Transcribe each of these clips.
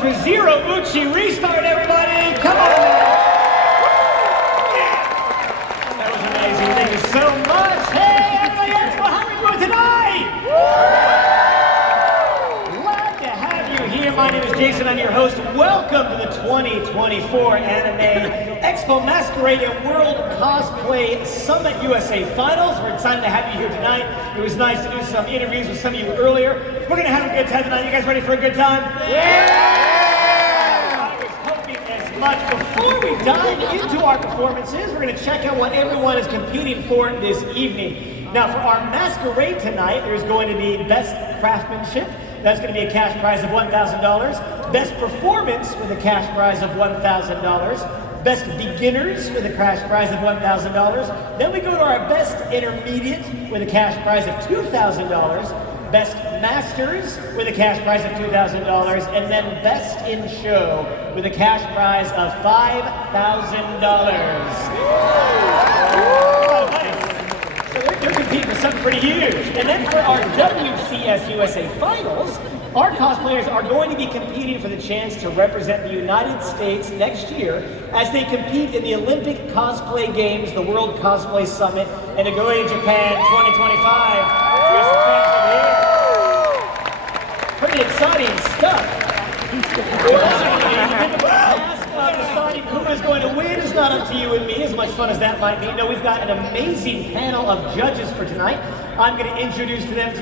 for Zero Uchi Restart, everybody! Come on! Yeah! That was amazing. Thank you so much. Hey, Anime Expo, how are we doing tonight? Glad to have you here. My name is Jason. I'm your host. Welcome to the 2024 Anime Expo Masquerade World Cosplay Summit USA Finals. We're excited to have you here tonight. It was nice to do some interviews with some of you earlier. We're going to have a good time tonight. You guys ready for a good time? Yeah! I was hoping as much. Before we dive into our performances, we're going to check out what everyone is competing for this evening. Now, for our Masquerade tonight, there's going to be Best Craftsmanship. That's going to be a cash prize of $1,000. Best Performance with a cash prize of $1,000. Best Beginners with a cash prize of $1,000. Then we go to our Best Intermediate with a cash prize of $2,000. Best Masters with a cash prize of $2,000. And then Best in Show with a cash prize of $5,000. So they're competing for something pretty huge. And then for our WCS USA Finals, our cosplayers are going to be competing for the chance to represent the United States next year as they compete in the Olympic Cosplay Games, the World Cosplay Summit in Nagoya, Japan 2025. Here's some fans from here. Pretty exciting stuff. Deciding who is going to win is not up to you and me, as much fun as that might be. No, we've got an amazing panel of judges for tonight. I'm going to introduce them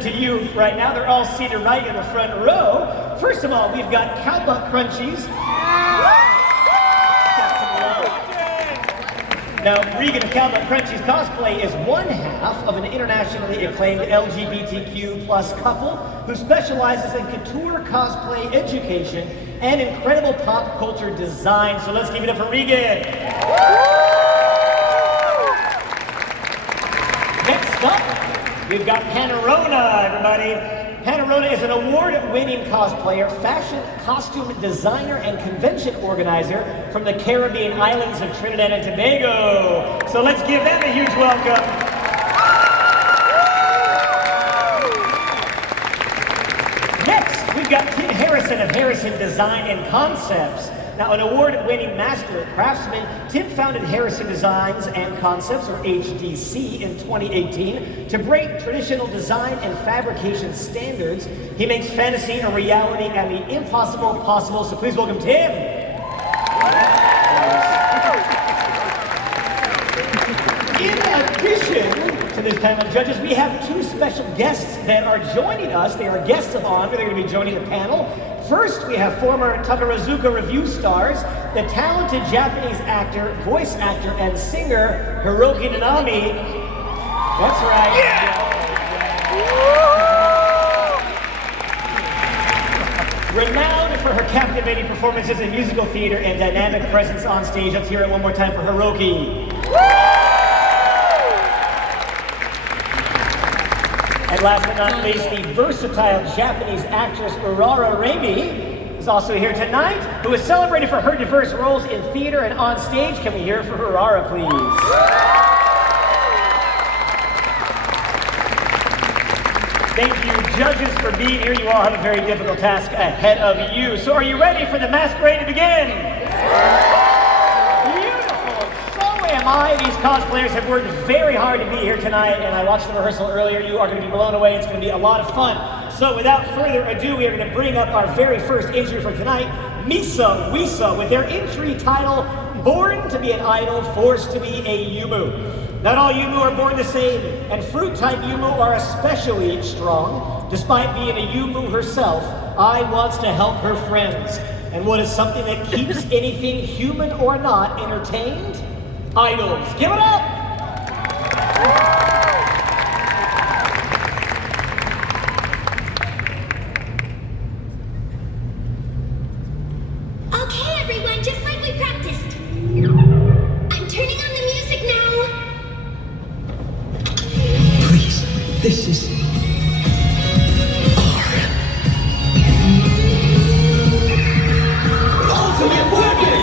to you right now. They're all seated right in the front row. First of all, we've got Cowbutt Crunchies. Now, Regan of Cowbutt Crunchies Cosplay is one half of an internationally acclaimed LGBTQ+ couple who specializes in couture cosplay education and incredible pop culture design. So let's give it up for Regan. Next up, we've got Panorona, everybody. Panorona is an award-winning cosplayer, fashion costume designer, and convention organizer from the Caribbean islands of Trinidad and Tobago. So let's give them a huge welcome. Next, we've got Tim Harrison of Harrison Design and Concepts. Now, an award-winning master craftsman, Tim founded Harrison Designs and Concepts, or HDC, in 2018 to break traditional design and fabrication standards. He makes fantasy a reality and the impossible possible. So please welcome Tim. In addition to this panel of judges, we have two special guests that are joining us. They are guests of honor. They're going to be joining the panel. First, we have former Takarazuka review stars, the talented Japanese actor, voice actor, and singer Hiroki Nanami. That's right. Yeah. Renowned for her captivating performances in musical theater and dynamic presence on stage. Let's hear it one more time for Hiroki. And last but not least, the versatile Japanese actress Urara Reimi is also here tonight, who is celebrated for her diverse roles in theater and on stage. Can we hear it for Urara, please? Thank you, judges, for being here. You all have a very difficult task ahead of you. So are you ready for the masquerade to begin? These cosplayers have worked very hard to be here tonight, and I watched the rehearsal earlier. You are going to be blown away. It's going to be a lot of fun. So without further ado, we are going to bring up our very first entry for tonight, Misa Wisa, with their entry title, Born to be an Idol, Forced to be a Yumu. Not all Yumu are born the same, and fruit-type Yumu are especially strong. Despite being a Yumu herself, Ai wants to help her friends. And what is something that keeps anything, human or not, entertained? Idols. Give it up! Okay, everyone, just like we practiced. I'm turning on the music now. Please, this is ultimate weapon!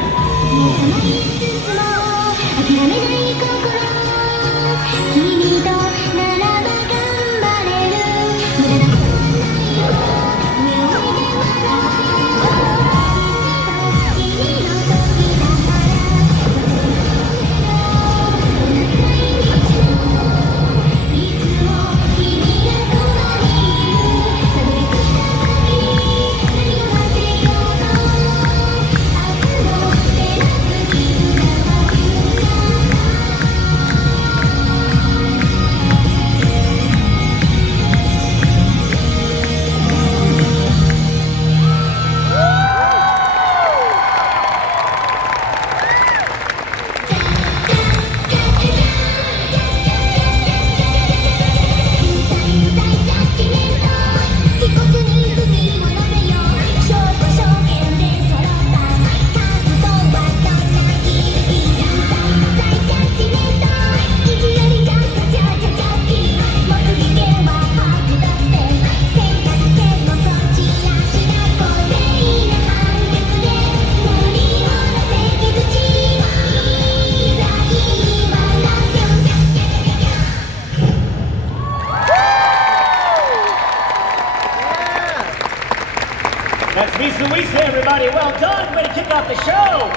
kick off the show.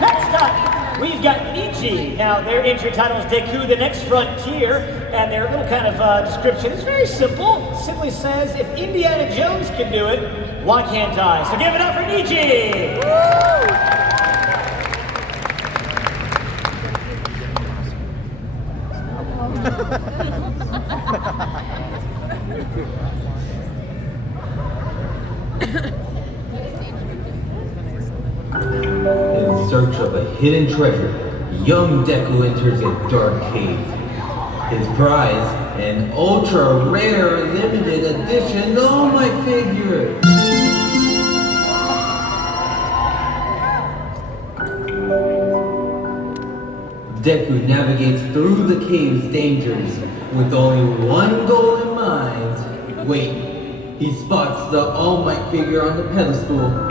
Next up, we've got Nietzsche. Now, their entry title is Deku, the Next Frontier, and their little kind of description is very simple. It simply says, if Indiana Jones can do it, why can't I? So give it up for Nietzsche! In search of a hidden treasure, young Deku enters a dark cave. His prize, an ultra rare limited edition All Might figure. Deku navigates through the cave's dangers with only one goal in mind. Wait, he spots the All Might figure on the pedestal.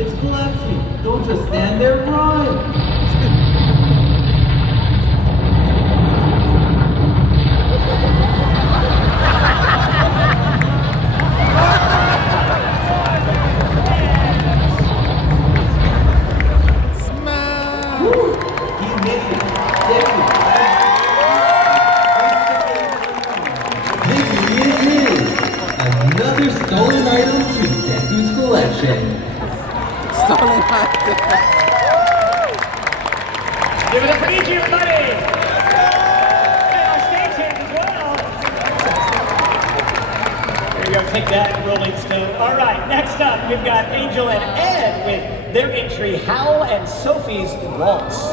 It's collapsing! Don't just stand there, run! Woo! He made it! Victory is his! Another stolen item to Deku's collection. Give it up for Nietzsche, everybody! And our stage hands as well. There you go, take that, Rolling Stone. All right, next up, we've got Angel and Ed with their entry, Hal and Sophie's Waltz.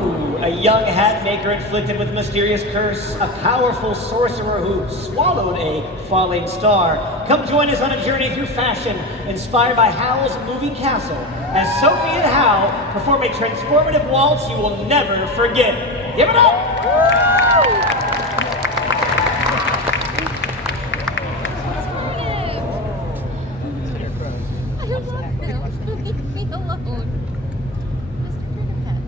Ooh, a young hat maker inflicted with a mysterious curse, a powerful sorcerer who swallowed a falling star. Come join us on a journey through fashion, inspired by Hal's movie Castle, as Sophie and Hal perform a transformative waltz you will never forget. Give it up! I love him. Leave me alone. Mr. Critter Cat.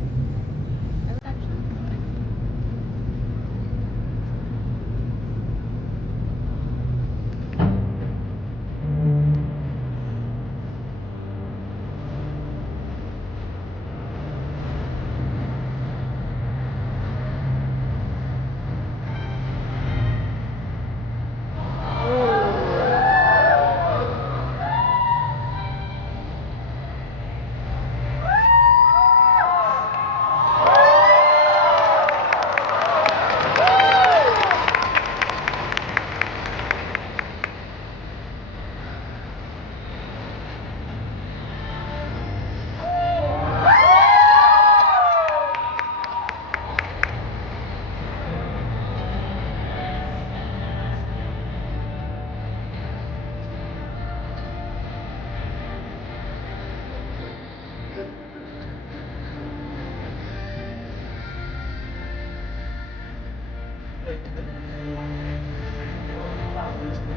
I would actually.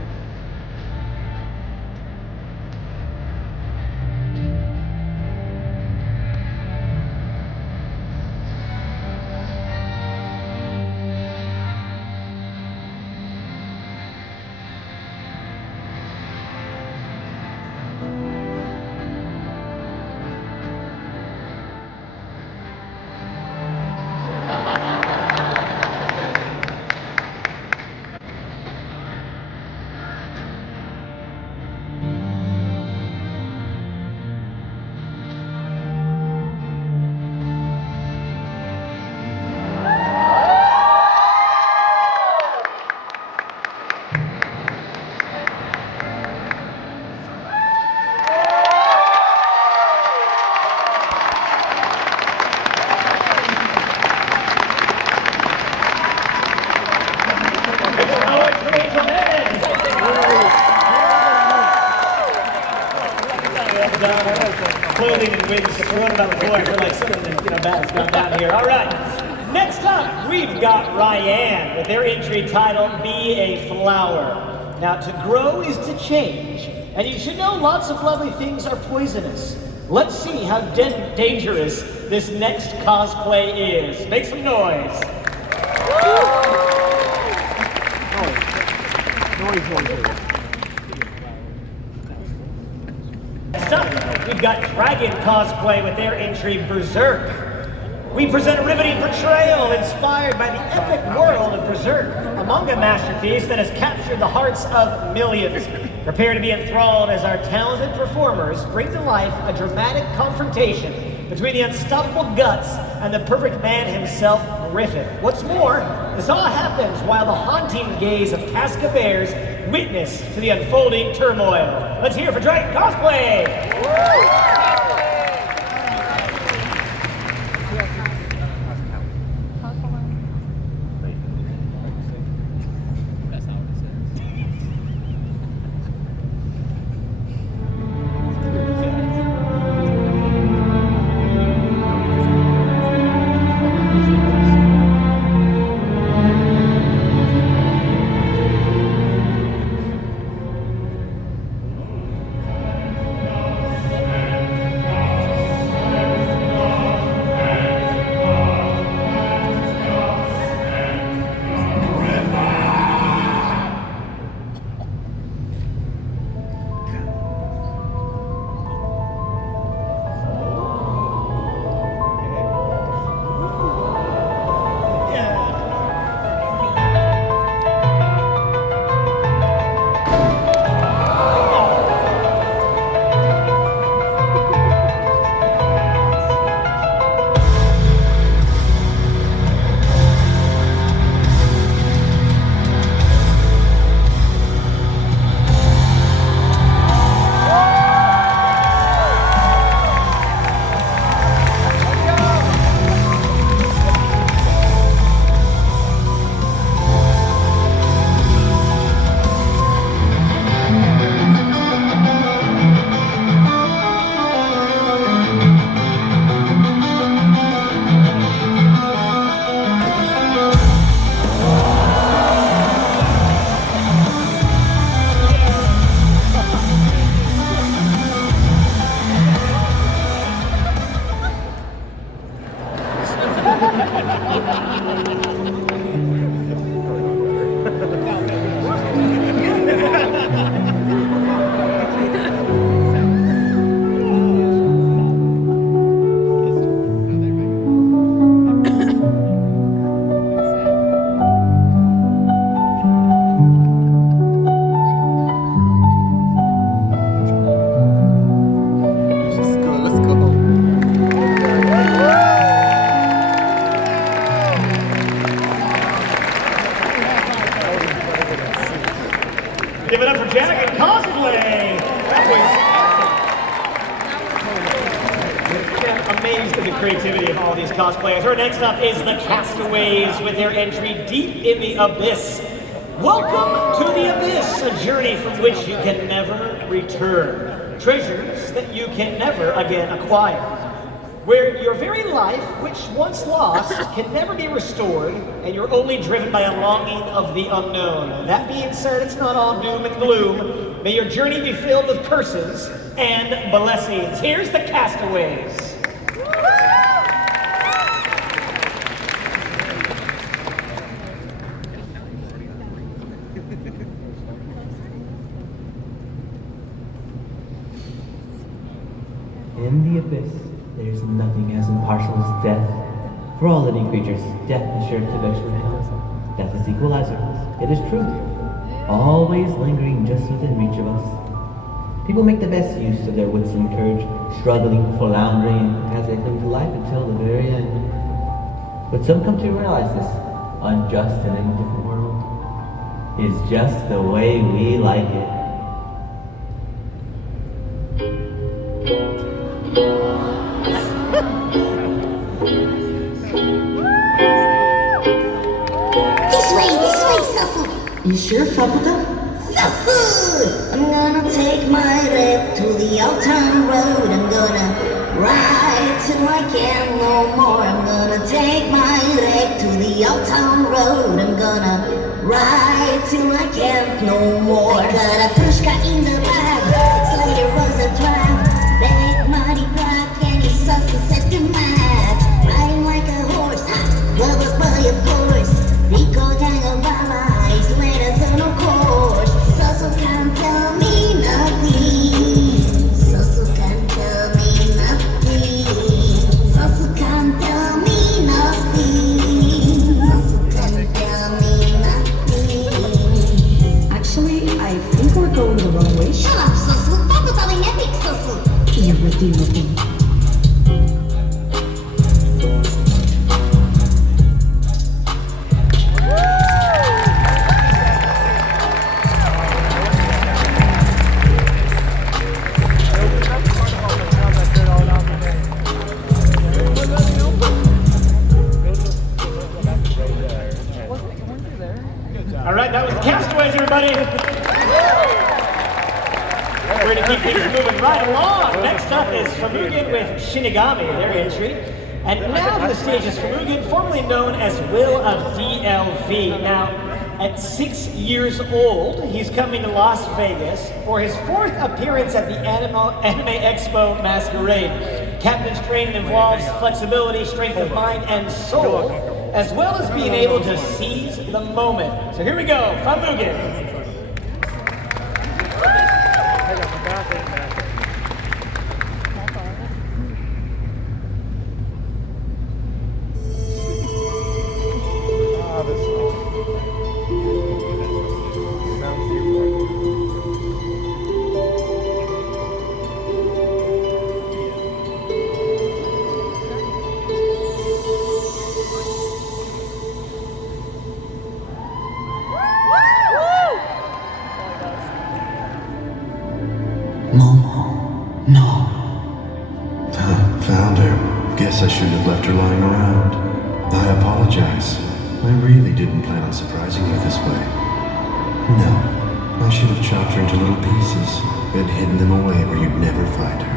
Clothing and wigs thrown about the floor. I feel like something bad has gone down here. All right. Next up, we've got Ryan with their entry title, Be a Flower. Now, to grow is to change. And you should know lots of lovely things are poisonous. Let's see how dangerous this next cosplay is. Make some noise. Next up, we've got Dragon cosplay with their entry Berserk. We present a riveting portrayal inspired by the epic world of Berserk, a manga masterpiece that has captured the hearts of millions. Prepare to be enthralled as our talented performers bring to life a dramatic confrontation between the unstoppable Guts and the perfect man himself, Griffith. What's more, this all happens while the haunting gaze of Casca Bears witness to the unfolding turmoil. Let's hear for Dragon cosplay! Woo! Give it up for Dragon cosplay! That was... I'm amazed at the creativity of all these cosplayers. Our next up is the Castaways with their entry Deep in the Abyss. Welcome to the Abyss, a journey from which you can never return. Treasures that you can never again acquire. Where your very life, which once lost, can never be restored, and you're only driven by a longing of the unknown. That being said, it's not all doom and gloom. May your journey be filled with curses and blessings. Here's the Castaways. In the abyss, there is nothing as impartial as death. For all living creatures, death is sure to eventually come. Death is the equalizer. It is true. Always lingering just within reach of us. People make the best use of their wits and courage, struggling, floundering as they cling to life until the very end. But some come to realize this unjust and indifferent world is just the way we like it. You sure, Fabuta? Sasu! I'm gonna take my red to the old town road. I'm gonna ride till I can't no more. I'm gonna take my red to the old town road. I'm gonna ride till I can't no more. I got a pushka in the bag. All right, that was the Castaways, everybody. We're going to keep things moving right along. Next up is Famugen with Shinigami, their entry. And now to the stage is Famugen, formerly known as Will of DLV. Now, at 6 years old, he's coming to Las Vegas for his 4th appearance at the Anime Expo Masquerade. Captain's training involves flexibility, strength of mind, and soul, as well as being able to seize the moment. So here we go, Famugen. Found her. Guess I shouldn't have left her lying around. I apologize. I really didn't plan on surprising you this way. No, I should have chopped her into little pieces and hidden them away where you'd never find her.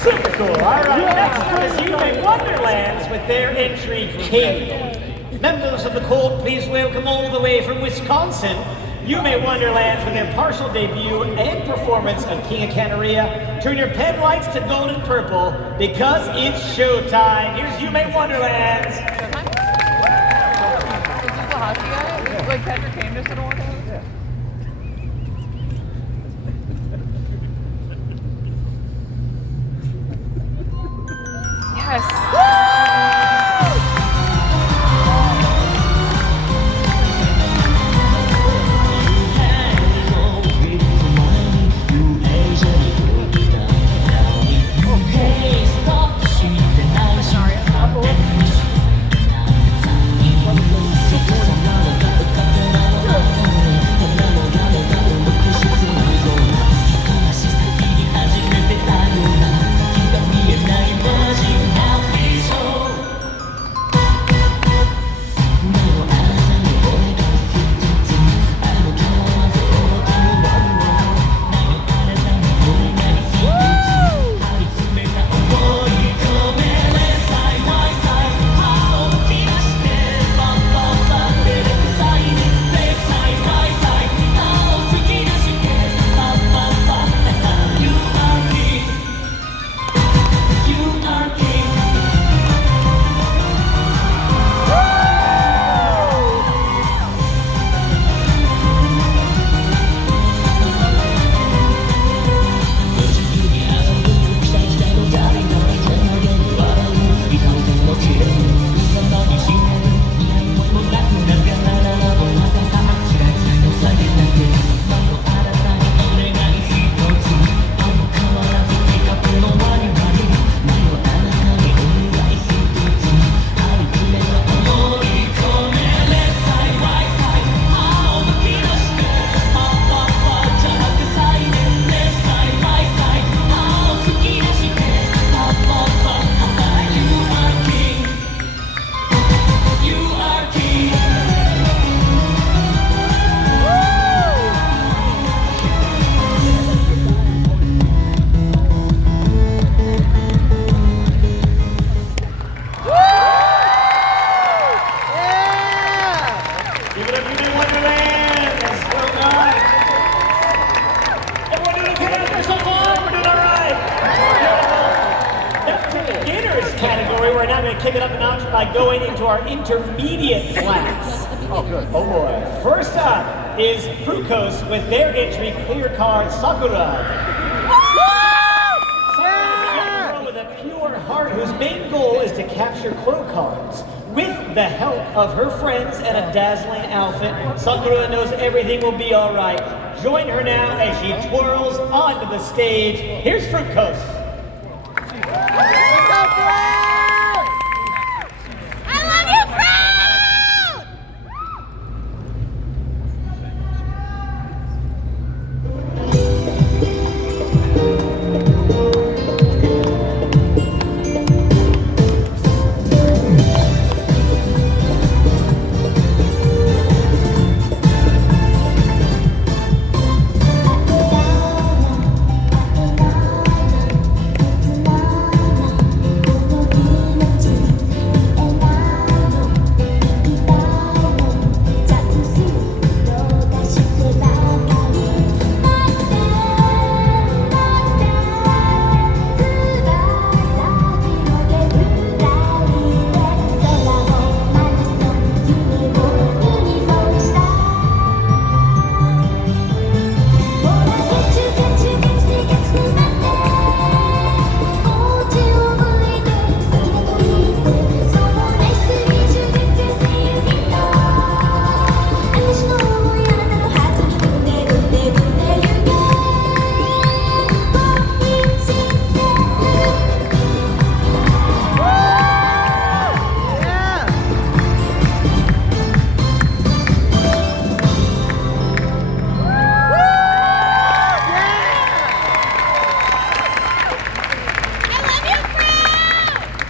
Super cool. All right, next up is Anime Wonderlands with their entry, King. Members of the court, please welcome all the way from Wisconsin, Anime Wonderlands with their partial debut and performance of King of Canaria. Turn your pen lights to gold and purple because it's showtime. Here's Anime Wonderlands. Is this the hockey guy? Like Patrick Kane just didn't work out? Yeah. Yes. by going into our intermediate class. Oh, good. Oh boy. First up is Frucose with their entry clear card Sakura. Sakura is a young girl with a pure heart whose main goal is to capture clue cards. With the help of her friends and a dazzling outfit, Sakura knows everything will be alright. Join her now as she twirls onto the stage. Here's Frucose. I love you, Fruit!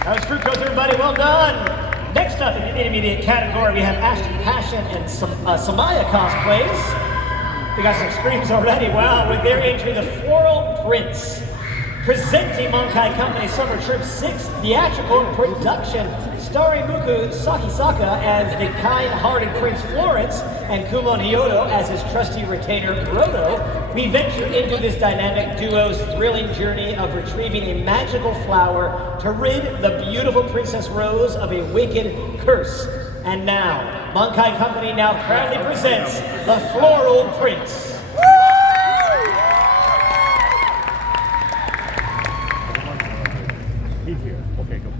That was Frucose, everybody. Well done. Next up in the intermediate category, we have Ashton Passion and Samaya cosplays. We got some screams already. Wow, with their entry, The Floral Prince. Presenting Monkai Company Summer Trip 6 theatrical production, starring Muku Sakisaka as the kind-hearted Prince Florence and Kumon Hyodo as his trusty retainer Roto. We venture into this dynamic duo's thrilling journey of retrieving a magical flower to rid the beautiful Princess Rose of a wicked curse. And now, Monkai Company now proudly presents The Floral Prince. He's here. Okay, go.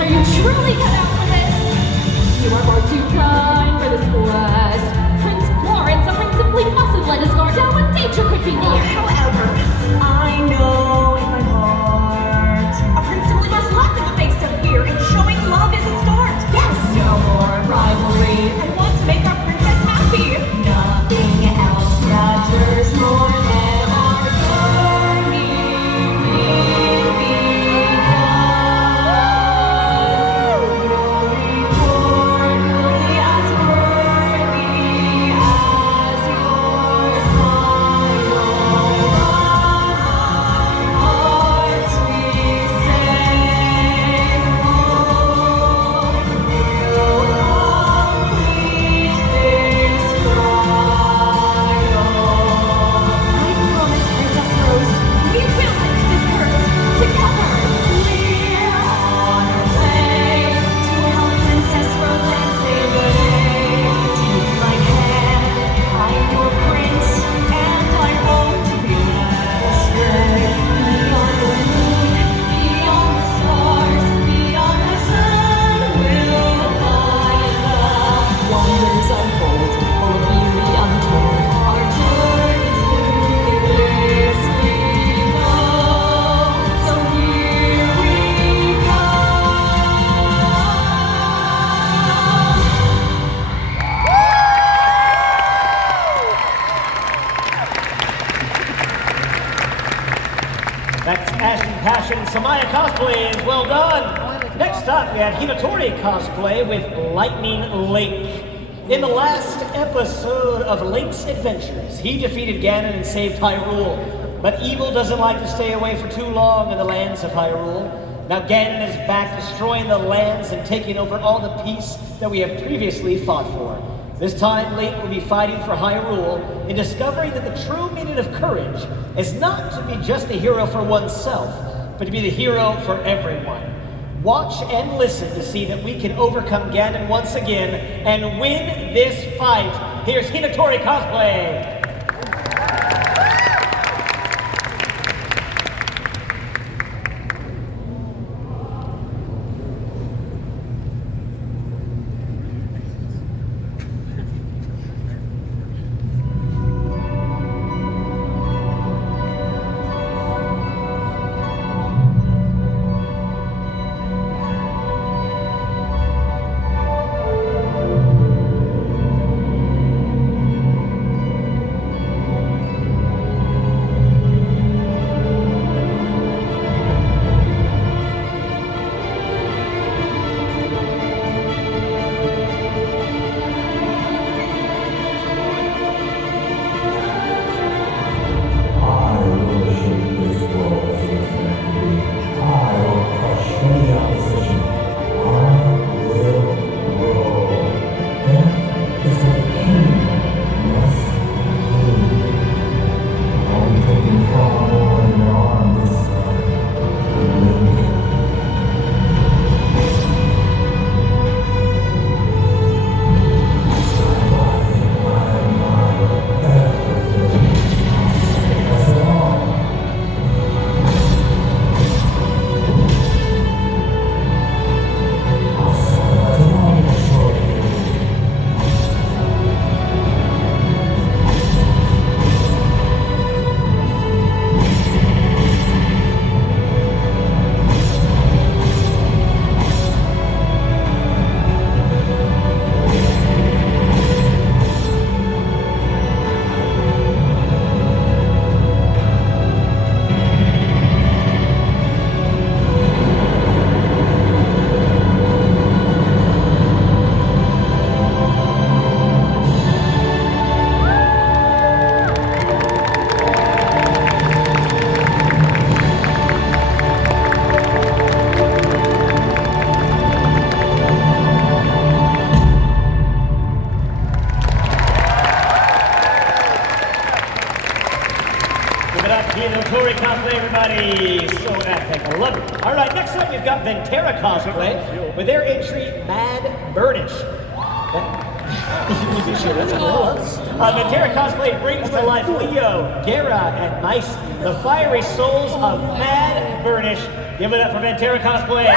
Are you truly cut out for this? You are far too kind for this quest. Prince Florence, a prince simply mustn't let his guard down when danger could be near. However, I know in my heart, A prince simply must laugh in the face of fear, and showing love is a start. Yes! no more rivalry. I want to make our princess happy. Nothing else matters more than our burning beacon. That's Ashton Passion, Samaya cosplays. Well done. Next up, we have Hinatori cosplay with Lightning Lake. In the last episode of Link's Adventures, he defeated Ganon and saved Hyrule. But evil doesn't like to stay away for too long in the lands of Hyrule. Now Ganon is back, destroying the lands and taking over all the peace that we have previously fought for. This time, Link will be fighting for Hyrule and discovering that the true meaning of courage is not to be just the hero for oneself, but to be the hero for everyone. Watch and listen to see that we can overcome Ganon once again and win this fight. Here's Hinatori Cosplay. Hinatori Cosplay, everybody. So epic. I love it. All right, next up we've got Ventera Cosplay with their entry, Mad Burnish. That's cool. Ventera Cosplay brings to life Leo, Gera, and Mice, the fiery souls of Mad Burnish. Give it up for Ventera Cosplay.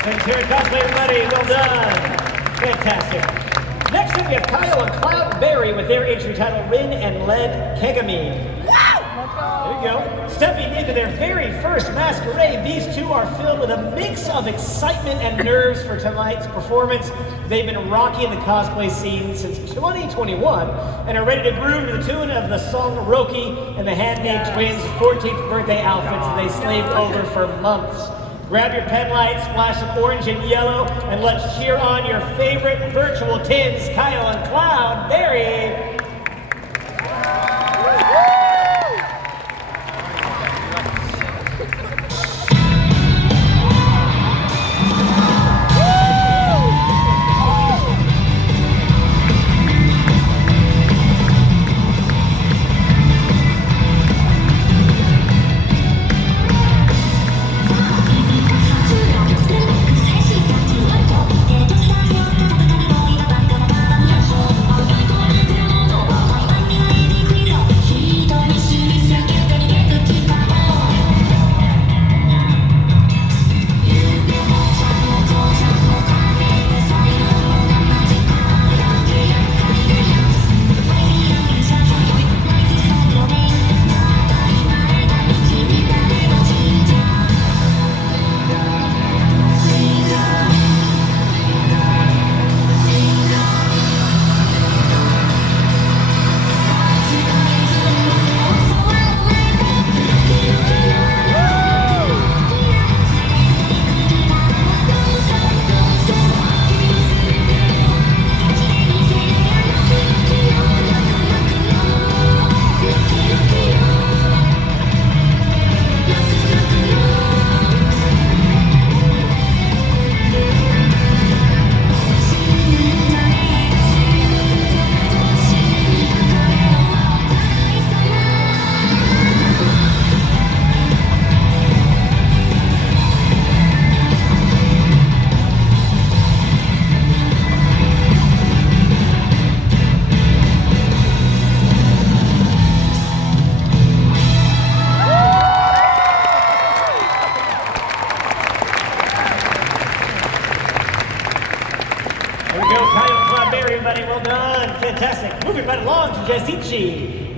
Ventera Cosplay, everybody. Well done. Fantastic. Next up, we have Kyle and Cloud Berry with their entry title, Rin and Len Kegamine. There you go. Stepping into their very first masquerade, these two are filled with a mix of excitement and nerves for tonight's performance. They've been rocking the cosplay scene since 2021 and are ready to groove to the tune of the song Roki and the Handmaid Twins' 14th birthday outfits that they slaved over for months. Grab your pen light, splash some orange and yellow, and let's cheer on your favorite virtual tins, Kyle and Cloud Berry.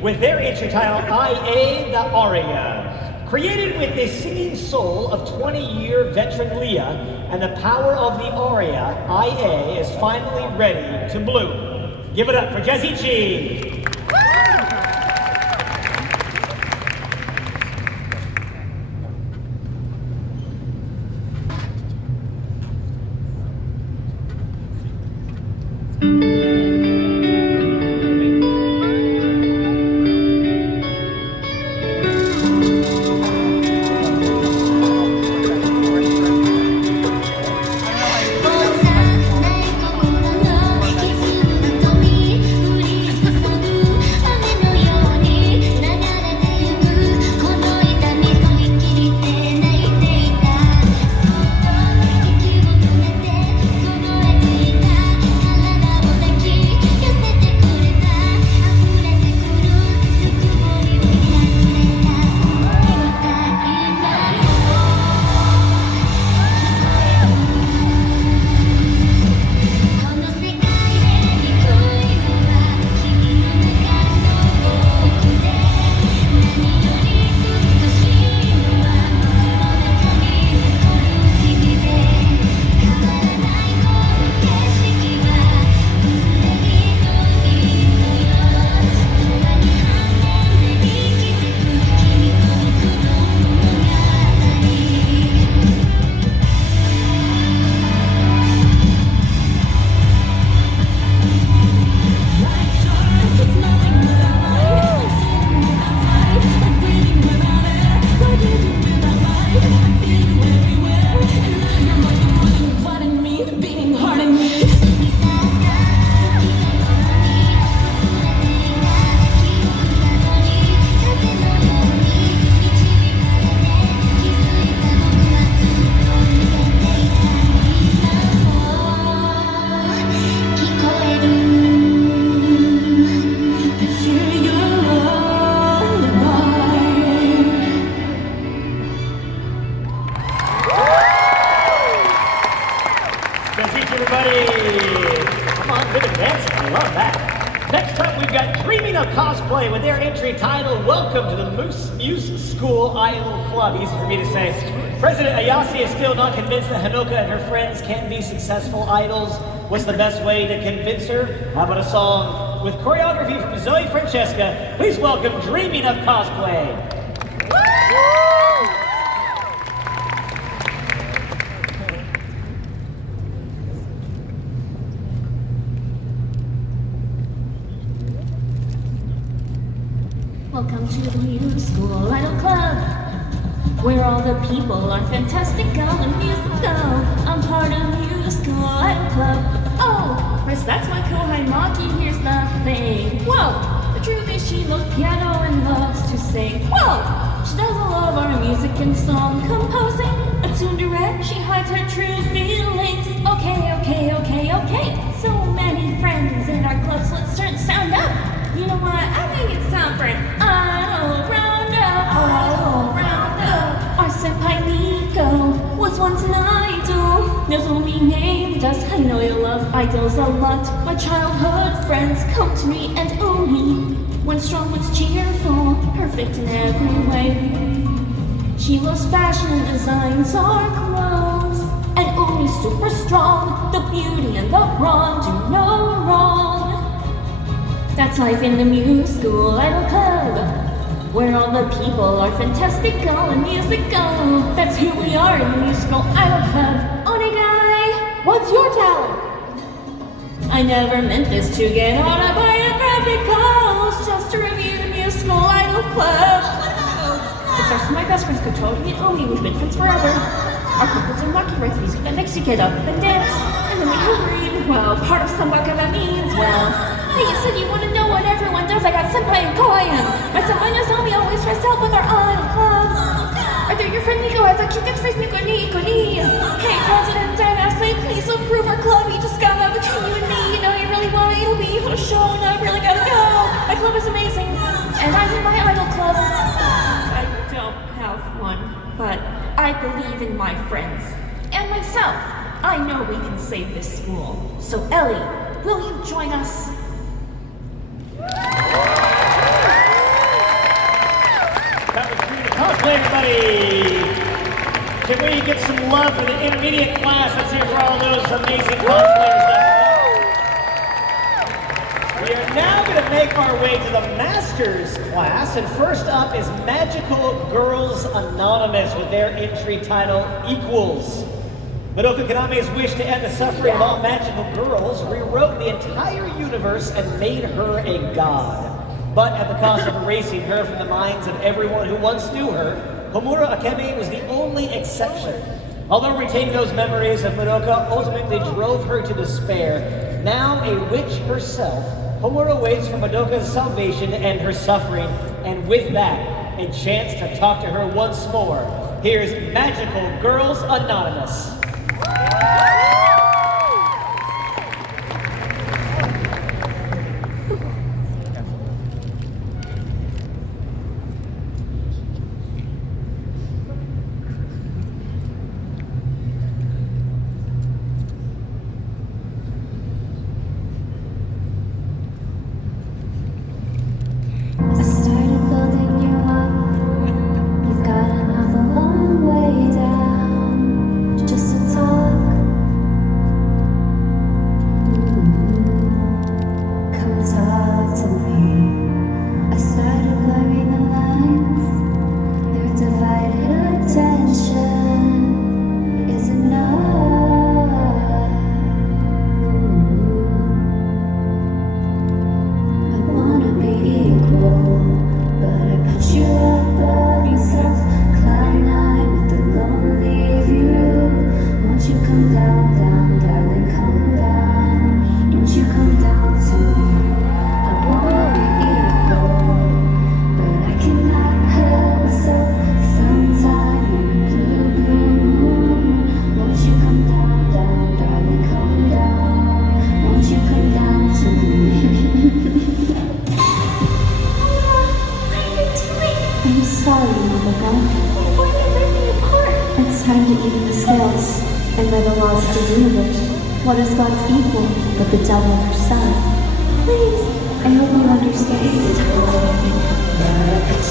With their entry title, IA the Aria. Created with the singing soul of 20-year veteran Leah and the power of the Aria, IA is finally ready to bloom. Give it up for Jessichi! Everybody, come on, good dancing. I love that. Next up, we've got Dreaming of Cosplay with their entry title, Welcome to the Muse School Idol Club. Easy for me to say. President Ayase is still not convinced that Hanoka and her friends can be successful idols. What's the best way to convince her? How about a song with choreography from Zoe Francesca? Please welcome Dreaming of Cosplay. Welcome to the Muse School Idol Club, where all the people are fantastical and musical. I'm part of the Muse School Idol Club. Oh, first that's my kohai Maki, here's the thing. Whoa, the truth is she loves piano and loves to sing. Whoa, she doesn't love our music and song composing. Attuned direct, she hides her true feelings. Okay. So many friends in our club, so let's turn the sound up. You know what? I think it's time for an idol roundup. Our senpai Nico was once an idol. Nozomi named us. I know you love idols a lot. My childhood friends come to me and owe me. When strong, one's cheerful, perfect in every way. She loves fashion and designs our clothes. And Umi's super strong. The beauty and the brawn do no wrong. That's life in the Muse School Idol Club, where all the people are fantastical and musical. That's who we are in the Muse School Idol Club. Onegai! What's your talent? I never meant this to get autobiographical. Just to review the Muse School Idol Club. It starts with my best friends, Kotori and Omi. We've been friends forever. Our couples and Maki writes music that makes you get up and dance. And then we agreed, well, part of Sambaka that means, well, hey, you said you want to know what everyone does. I got senpai and kohai. My senpai Nozomi always tries to help with our idol club. Are there your friend Nico has a cute face Nico ni. Hey, President Dynasty, please approve our club. You just got out between you and me. You know you really want it. It'll be a show and I really gotta go. My club is amazing. And I'm in my idol club. I don't have one, but I believe in my friends. And myself. I know we can save this school. So Ellie, will you join us? That was Dreaming of Cosplay, everybody! Can we get some love for the intermediate class? Let's hear for all those amazing cosplayers thus far. We are now going to make our way to the Masters class, and first up is Magical Girls Anonymous with their entry title, Equals. Madoka Kaname's wish to end the suffering of all magical girls rewrote the entire universe and made her a god. But at the cost of erasing her from the minds of everyone who once knew her, Homura Akemi was the only exception. Although retaining those memories of Madoka ultimately drove her to despair, now a witch herself, Homura waits for Madoka's salvation and her suffering, and with that, a chance to talk to her once more. Here's Magical Girls Anonymous. What is God's equal but the devil herself? Please, I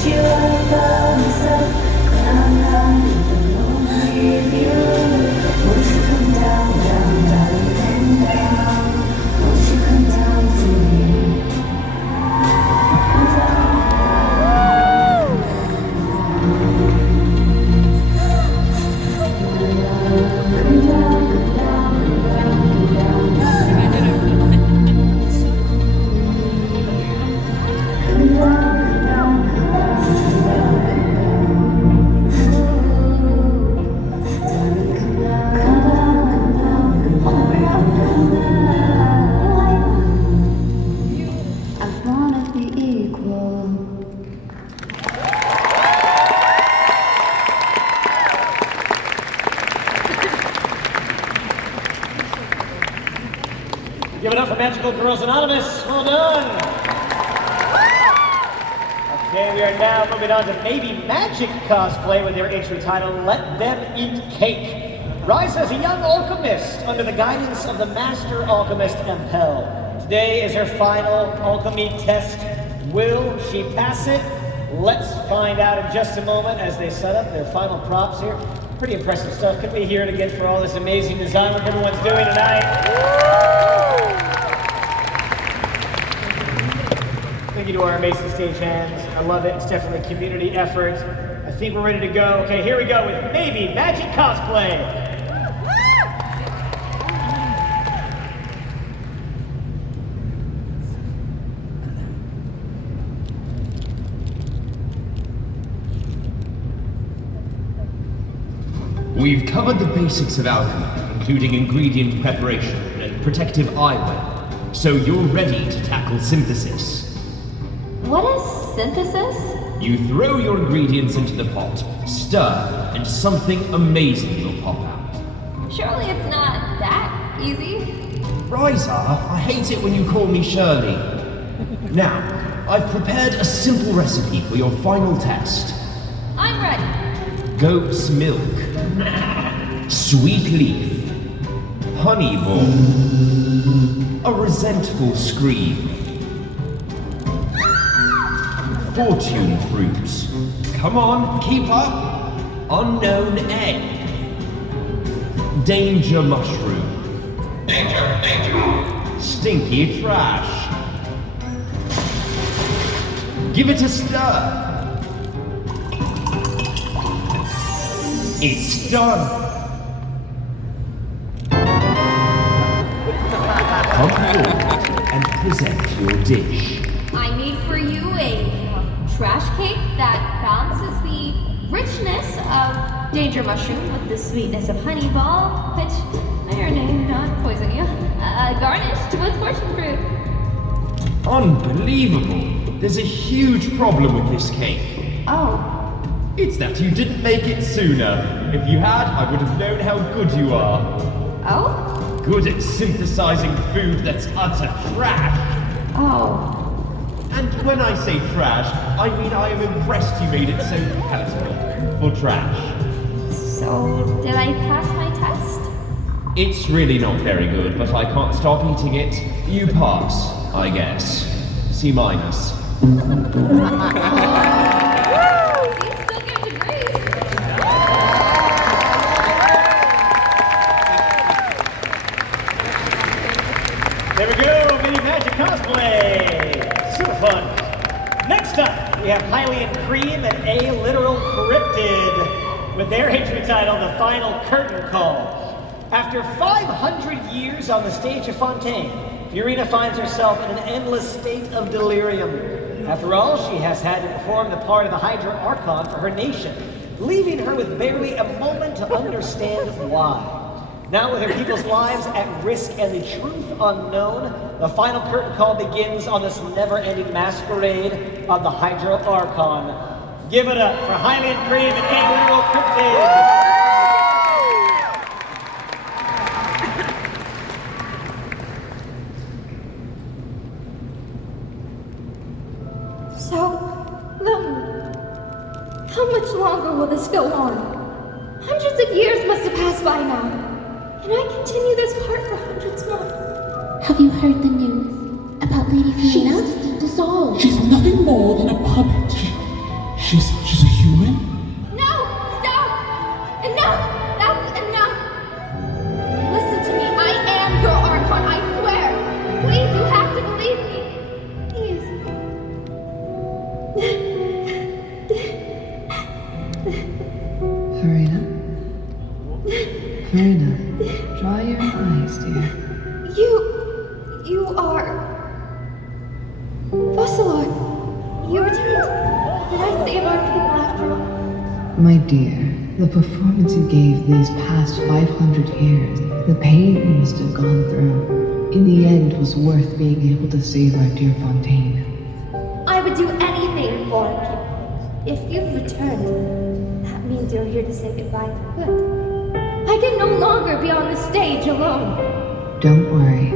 you about myself, but I'm not even alone with you. Won't you come down, down, darling, come down? Won't you come down to me? I wanna be equal. Give it up for Magical Girls Anonymous. Well done. Okay, we are now moving on to Maybe Magic cosplay with their entry title, Let Them Eat Cake. Rise as a young alchemist under the guidance of the master alchemist Empel. Today is her final alchemy test. Will she pass it? Let's find out in just a moment as they set up their final props here. Pretty impressive stuff. Can we hear it again for all this amazing design work everyone's doing tonight? Thank you to our amazing stagehands. I love it. It's definitely a community effort. I think we're ready to go. Okay, here we go with Maybe Magic cosplay. We've covered the basics of alchemy, including ingredient preparation and protective eyewear. So you're ready to tackle synthesis. What is synthesis? You throw your ingredients into the pot, stir, and something amazing will pop out. Surely it's not that easy. Riza, I hate it when you call me Shirley. Now, I've prepared a simple recipe for your final test. I'm ready. Goat's milk, sweet leaf, honey ball, a resentful scream, fortune fruits. Come on, keep up. Unknown egg. Danger mushroom. Danger, danger. Stinky trash. Give it a stir. It's done. Come forward and present your dish. I made for you a trash cake that balances the richness of danger mushroom with the sweetness of honey ball, which may or may not poison you, garnished with fortune fruit. Unbelievable. There's a huge problem with this cake. Oh. It's that you didn't make it sooner. If you had, I would have known how good you are. Oh? Good at synthesizing food that's utter trash. Oh. And when I say trash, I mean I am impressed you made it so palatable for trash. So, did I pass my test? It's really not very good, but I can't stop eating it. You pass, I guess. C-. There we go, Mini Magic cosplay. Super fun. Next up, we have Hylian Cream and A Literal Cryptid with their entry title, The Final Curtain Call. After 500 years on the stage of Fontaine, Fiorina finds herself in an endless state of delirium. After all, she has had to perform the part of the Hydra Archon for her nation, leaving her with barely a moment to understand why. Now with her people's lives at risk and the truth unknown, the final curtain call begins on this never-ending masquerade of the Hydra Archon. Give it up for Hylian Cream and A Literal Cryptid! So lonely. How much longer will this go on? Hundreds of years must have passed by now. Can I continue this part for hundreds more? Have you heard the news about Lady Fiorina? She's dissolved. She's nothing more than a puppet. She's a human? No! Stop! Enough! That's enough! Listen to me. I am your Archon, I swear! Please, you have to believe me. Please. Karina, dry your eyes, dear. You are... Fossilor. You returned. Did I save our people after all? My dear, the performance you gave these past 500 years, the pain you must have gone through, in the end was worth being able to save our dear Fontaine. I would do anything for you. If you've returned, that means you're here to say goodbye for good. I can no longer be on the stage alone. Don't worry.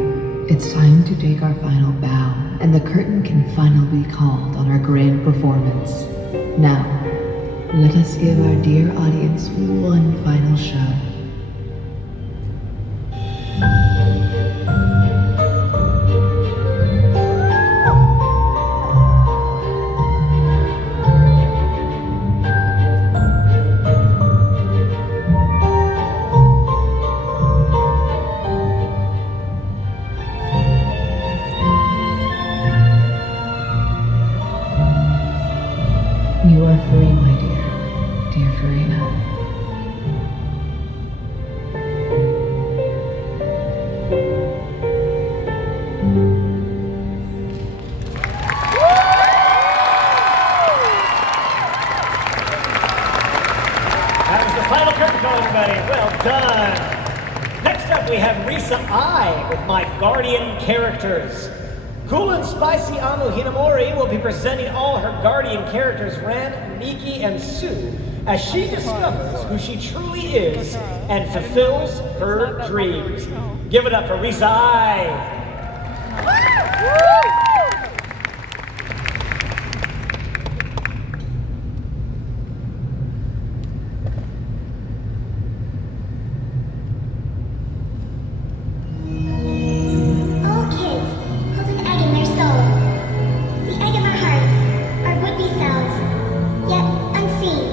It's time to take our final bow, and the curtain can finally be called on our grand performance. Now, let us give our dear audience one final show. You are free, my dear Karina. That was the final curtain call, everybody. Well done. Next up, we have Risa I with my Guardian characters. Cool and Spicy Anu Hinamori will be presenting all her Guardian characters, Ran, Miki, and Sue, as she discovers who she truly is and fulfills her dreams. Give it up for Risa I. All kids hold an egg in their soul. The egg of our hearts, our would-be selves, yet unseen.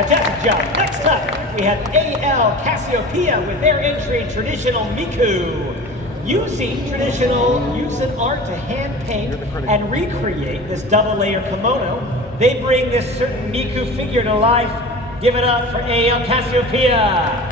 Fantastic job. Next up, we have AL Cassiopeia with their entry, Traditional Miku. Using traditional Yuuzhan art to hand paint and recreate this double layer kimono, they bring this certain Miku figure to life. Give it up for AL Cassiopeia.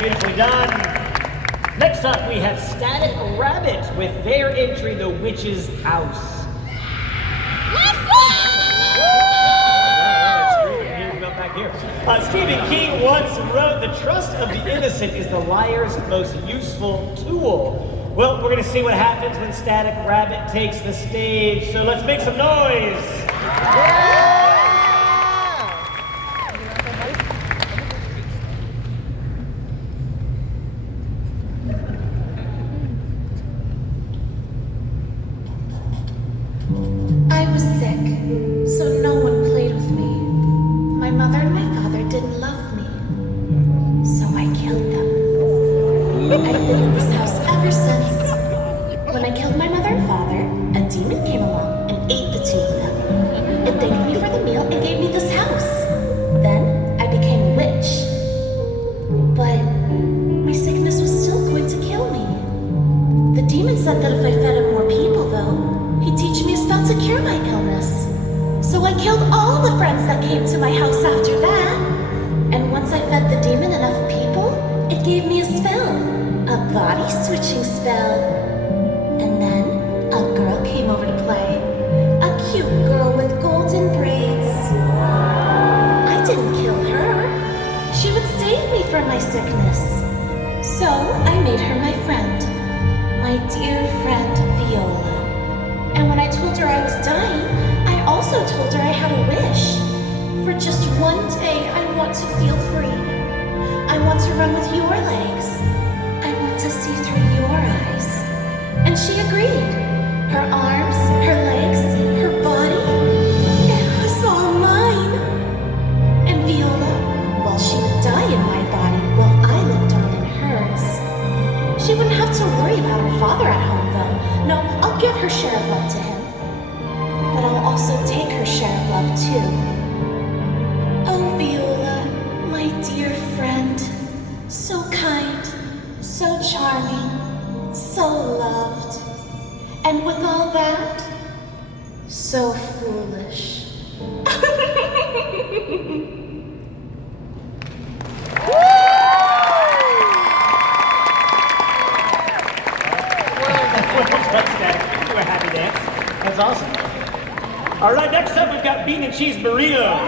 Beautifully done. Next up, we have Static Rabbit with their entry, The Witch's House. Back here. Stephen King once wrote, "The trust of the innocent is the liar's most useful tool." Well, we're going to see what happens when Static Rabbit takes the stage, so let's make some noise. I was sick, so no one played with me. My mother and my father didn't love me, so I killed them. I've been in this house ever since. When I killed my mother and father, a demon came along and ate the two of them. It thanked me for the meal and gave me this house. Then I became a witch. But my sickness was still going to kill me. The demon said that if I fed him more people, though, he'd teach me a spell to cure my illness. So I killed all the friends that came to my house after that. And once I fed the demon enough people, it gave me a spell. A body-switching spell. And then a girl came over to play. A cute girl with golden braids. I didn't kill her. She would save me from my sickness. So I made her my friend. My dear friend, Viola. And when I told her I was dying, I also told her I had a wish. For just one day, I want to feel free. I want to run with your legs. I want to see through your eyes. And she agreed. Her arms, her legs, her body, it was all mine. And Viola, well, she would die in my body while I lived on in hers. She wouldn't have to worry about her father at home, though. No, I'll give her share of love to him. But I'll also take her share of love, too. Oh, Viola, my dear friend. So kind, so charming, so loved. And with all that, so foolish. Do a happy dance. That's awesome. All right, next up we've got Bean and Cheese Burrito.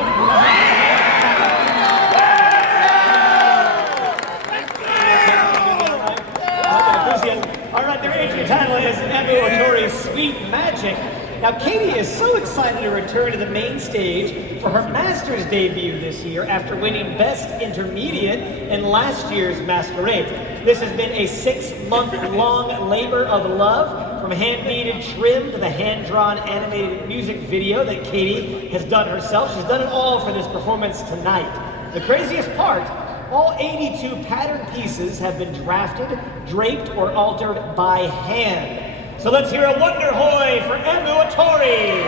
All right, their entry title is Emmy Otori's Sweet Magic. Now, Katie is so excited to return to the main stage for her Masters debut this year after winning Best Intermediate in last year's Masquerade. This has been a 6-month-long labor of love From hand-kneaded trim to the hand-drawn animated music video that Katie has done herself. She's done it all for this performance tonight. The craziest part, all 82 pattern pieces have been drafted, draped, or altered by hand. So let's hear a wonder hoy for Emu Atori!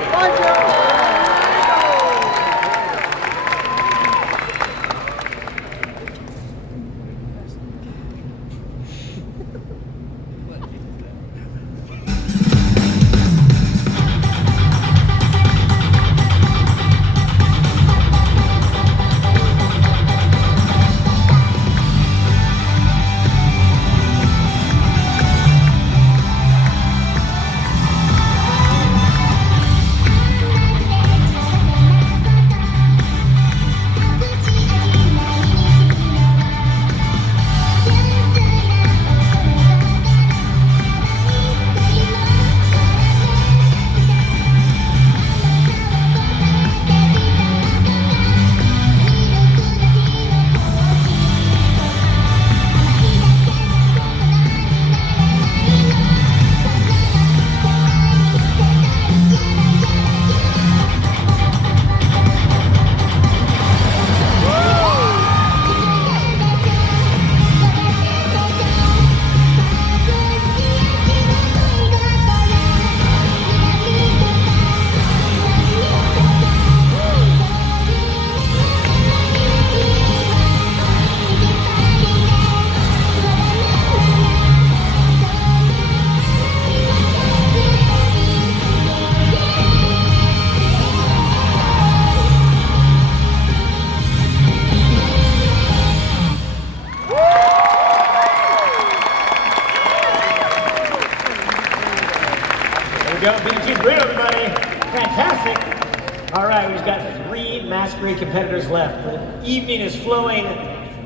Masquerade competitors left. The evening is flowing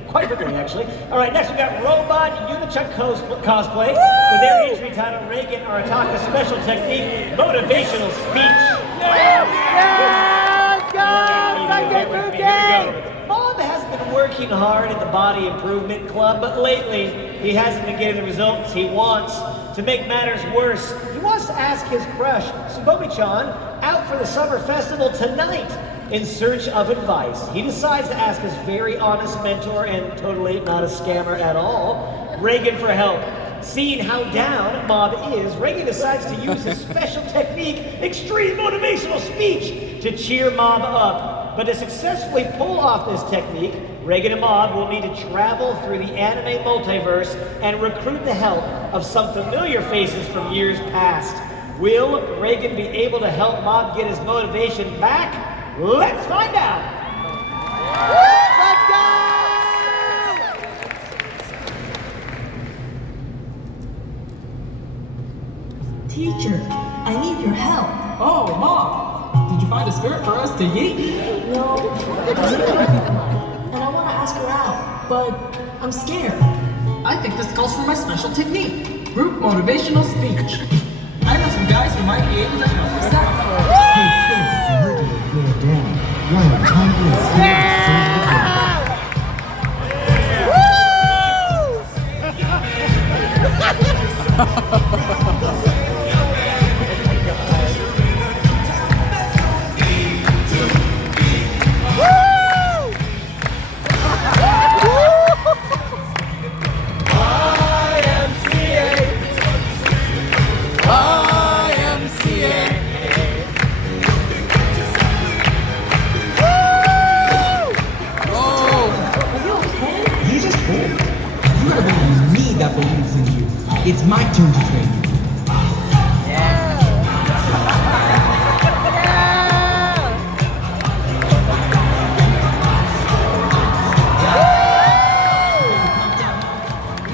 quite quickly, actually. All right, next we got Robot Unichuck cosplay with their entry title, Reagan Arataka's special technique, motivational speech. Bob has been working hard at the Body Improvement Club, but lately he hasn't been getting the results he wants. To make matters worse, he wants to ask his crush, Subomi-chan, out for the summer festival tonight. In search of advice, he decides to ask his very honest mentor and totally not a scammer at all, Reagan, for help. Seeing how down Mob is, Reagan decides to use his special technique, extreme motivational speech, to cheer Mob up. But to successfully pull off this technique, Reagan and Mob will need to travel through the anime multiverse and recruit the help of some familiar faces from years past. Will Reagan be able to help Mob get his motivation back? Let's find out! Let's go! Teacher, I need your help. Oh, Mom! Did you find a spirit for us to yeet? No. And I want to ask her out, but I'm scared. I think this calls for my special technique. Group motivational speech. I know some guys who might be able to help us out. It's my turn to train you.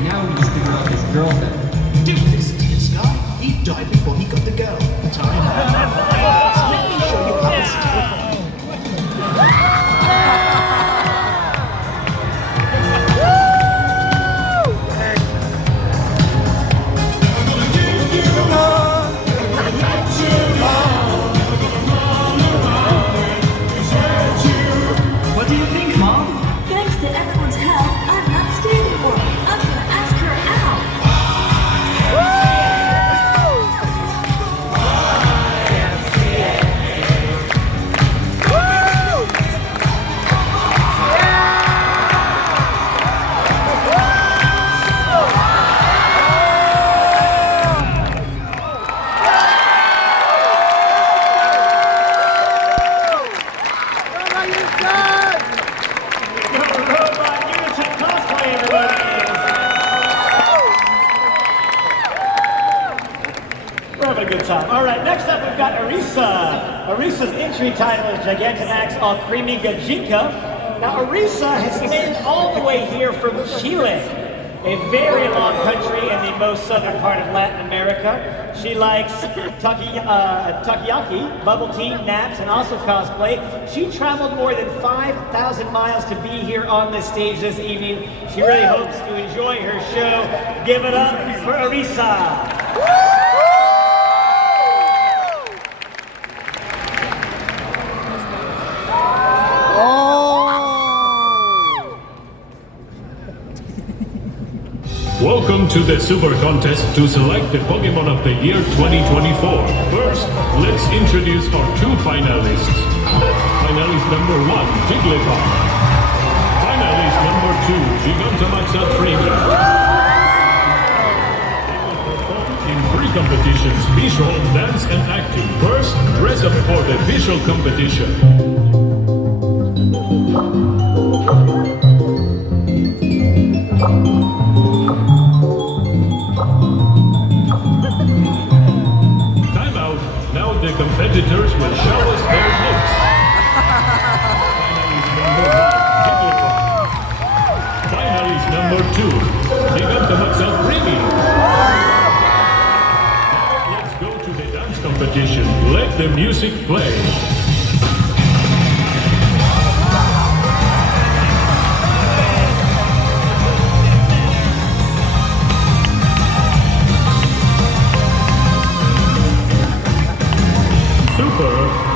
Now we just figure out this girl thing. Do listen to this guy. He died before he got the girl. Time. Let me show you how this is recorded. good time. All right, next up we've got Arisa. Arisa's entry title is Gigantamax All Creamy Gajinka. Now Arisa has made it all the way here from Chile, a very long country in the most southern part of Latin America. She likes takoyaki, bubble tea, naps, and also cosplay. She traveled more than 5,000 miles to be here on this stage this evening. She really hopes to enjoy her show. Give it up for Arisa. Welcome to the Super Contest to select the Pokemon of the year 2024. First, let's introduce our two finalists. Finalist number 1, Jigglypuff. Finalist number 2, Gigantamax Premium. In 3 competitions, visual, dance, and acting. First, dress up for the visual competition. Time out. Now the competitors will show us their looks. Finalist number 2, Gigantamax Premium. Let's go to the dance competition. Let the music play.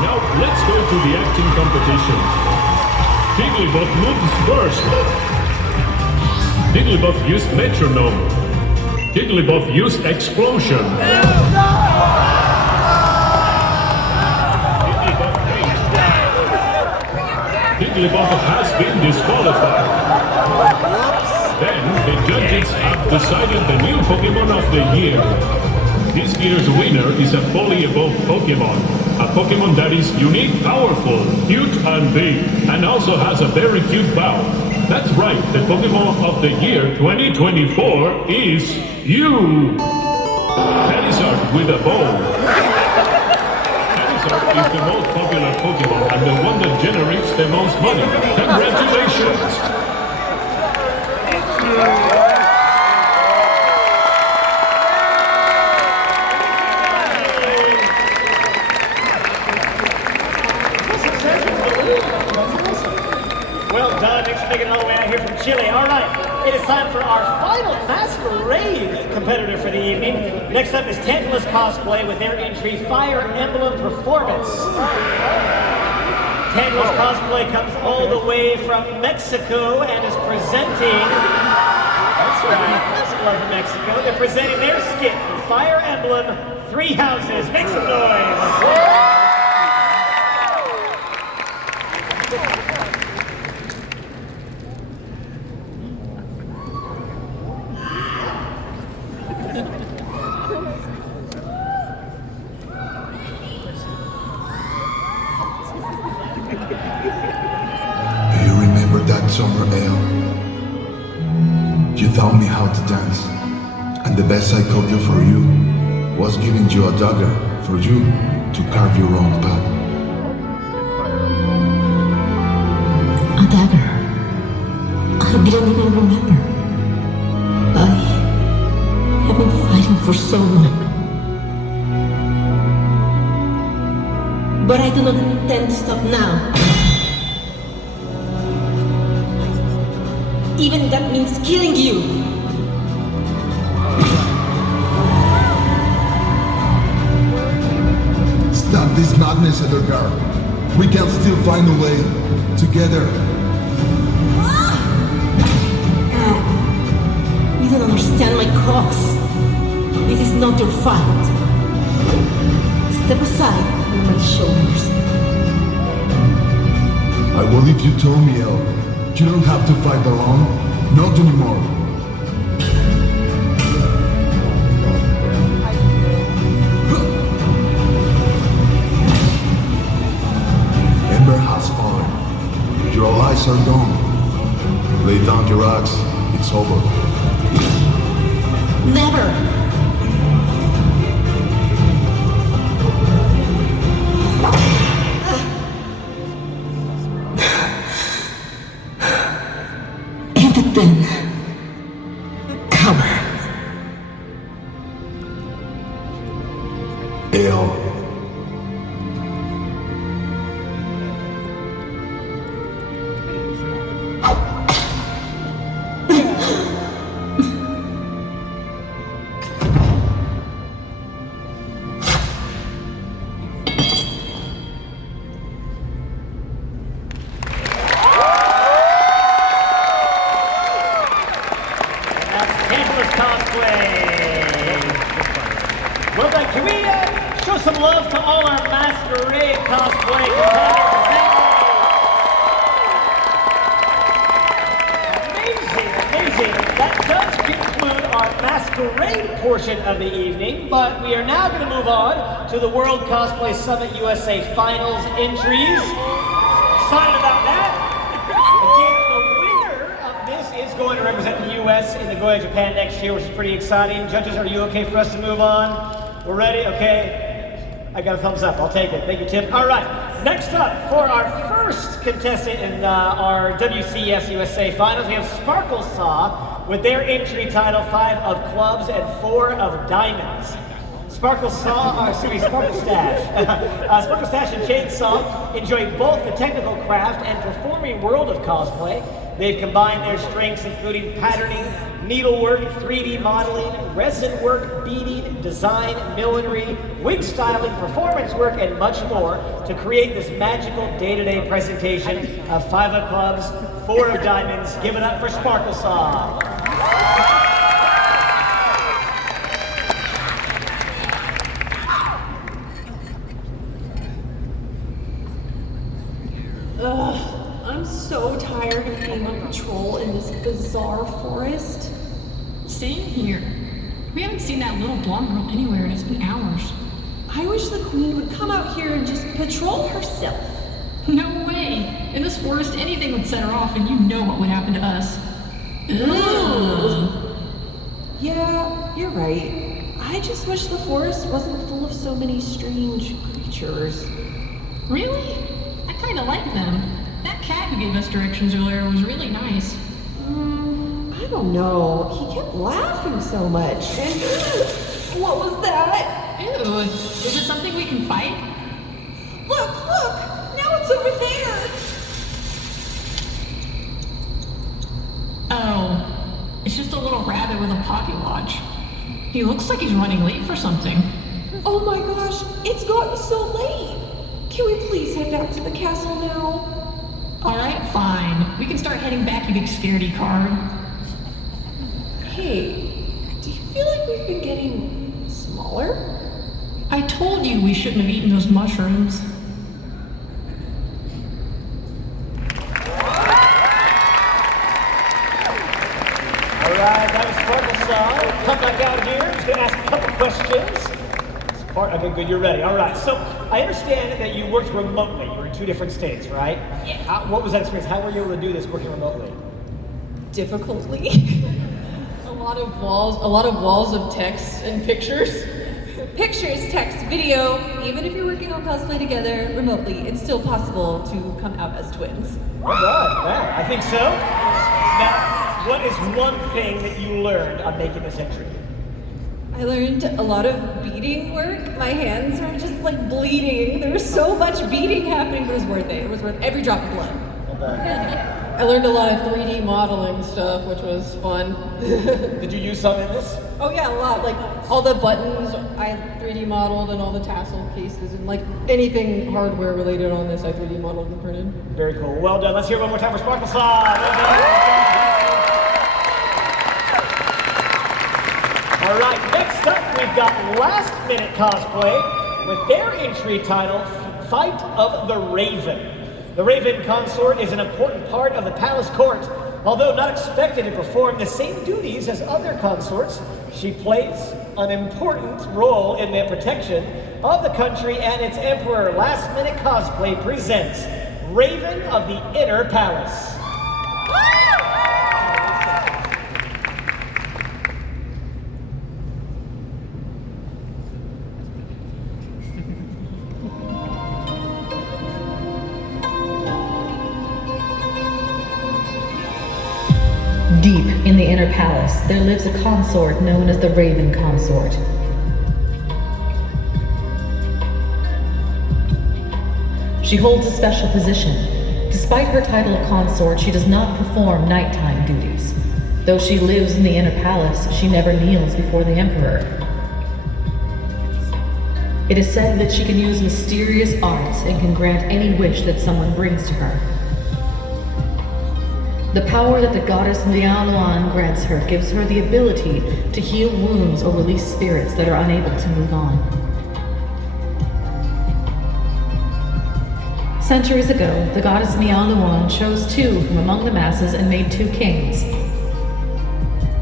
Now let's go to the acting competition. Jigglypuff moves first. Jigglypuff used metronome. Jigglypuff used explosion. Jigglypuff has been disqualified. Then the judges have decided the new Pokemon of the year. This year's winner is a fully evolved Pokemon. A Pokemon that is unique, powerful, cute and big, and also has a very cute bow. That's right, the Pokemon of the year 2024 is you! Charizard with a bow. Charizard is the most popular Pokemon and the one that generates the most money. Congratulations! Well done, thanks for making it all the way out here from Chile. All right, it is time for our final Masquerade competitor for the evening. Next up is Tantalus Cosplay with their entry, Fire Emblem Performance. Tantalus Cosplay comes all the way from Mexico and is presenting, that's right, that's love of Mexico. They're presenting their skit for Fire Emblem 3 Houses. Make some noise. You remember that summer ale? You taught me how to dance, and the best I could do for you was giving you a dagger for you to carve your own path. A dagger? I didn't even remember. I have been fighting for so long. But I do not intend to stop now. Even if that means killing you. Stop this madness, Edgar. We can still find a way together. You don't understand my cause. This is not your fight. Step aside from my shoulders. I will if you told me, El. You don't have to fight alone. Not anymore. Ember has fallen. Your allies are gone. Lay down your axe. It's over. Never! portion of the evening, but we are now going to move on to the World Cosplay Summit USA Finals entries. Excited about that. Again, the winner of this is going to represent the US in the Goya Japan next year, which is pretty exciting. Judges, are you okay for us to move on? We're ready? Okay. I got a thumbs up. I'll take it. Thank you, Tim. All right. Next up, for our first contestant in our WCS USA Finals, we have Sparkle Saw with their entry title 5 of Clubs and 4 of Diamonds. Sparkle Stash and Chainsaw enjoy both the technical craft and performing world of cosplay. They've combined their strengths, including patterning, needlework, 3D modeling, resin work, beading, design, millinery, wig styling, performance work, and much more to create this magical day-to-day presentation of 5 of Clubs, 4 of Diamonds. Give it up for Sparkle Saw. Ugh, I'm so tired of being on patrol in this bizarre forest. Same here. We haven't seen that little blonde girl anywhere and it's been hours. I wish the queen would come out here and just patrol herself. No way! In this forest, anything would set her off and you know what would happen to us. Ugh. Yeah, you're right. I just wish the forest wasn't full of so many strange creatures. Really? I kinda like them. That cat who gave us directions earlier was really nice. I don't know. He kept laughing so much. And what was that? Ew, is it something we can fight? Look! Now it's over there! Oh, it's just a little rabbit with a pocket watch. He looks like he's running late for something. Oh my gosh, it's gotten so late! Can we please head back to the castle now? Alright, fine. We can start heading back, you big scaredy card. Hey, do you feel like we've been getting smaller? I told you we shouldn't have eaten those mushrooms. Alright, that was Sparkle Saw. Come back out here. He's going to ask a couple questions. Okay, good, you're ready. Alright, so I understand that you worked remotely. You were in 2 different states, right? Yeah. What was that experience? How were you able to do this working remotely? Difficultly. A lot of walls of text and pictures. Pictures, text, video. Even if you're working on cosplay together remotely, it's still possible to come out as twins. Well done. Wow, I think so. Now, what is one thing that you learned on making this entry? I learned a lot of beading work. My hands were just like bleeding. There was so much beading happening, but it was worth it. It was worth every drop of blood. I learned a lot of 3D modeling stuff, which was fun. Did you use some in this? Oh yeah, a lot. Like all the buttons I 3D modeled and all the tassel cases and like anything hardware related on this I 3D modeled and printed. Very cool. Well done. Let's hear it one more time for Sparkle Saw. Well done. All right, next up we've got Last Minute Cosplay with their entry title, Fight of the Raven. The Raven Consort is an important part of the palace court. Although not expected to perform the same duties as other consorts, she plays an important role in the protection of the country and its emperor. Last Minute Cosplay presents Raven of the Inner Palace. Deep in the inner palace, there lives a consort known as the Raven Consort. She holds a special position. Despite her title of consort, she does not perform nighttime duties. Though she lives in the inner palace, she never kneels before the emperor. It is said that she can use mysterious arts and can grant any wish that someone brings to her. The power that the goddess Lialuan grants her gives her the ability to heal wounds or release spirits that are unable to move on. Centuries ago, the goddess Lialuan chose 2 from among the masses and made 2 kings.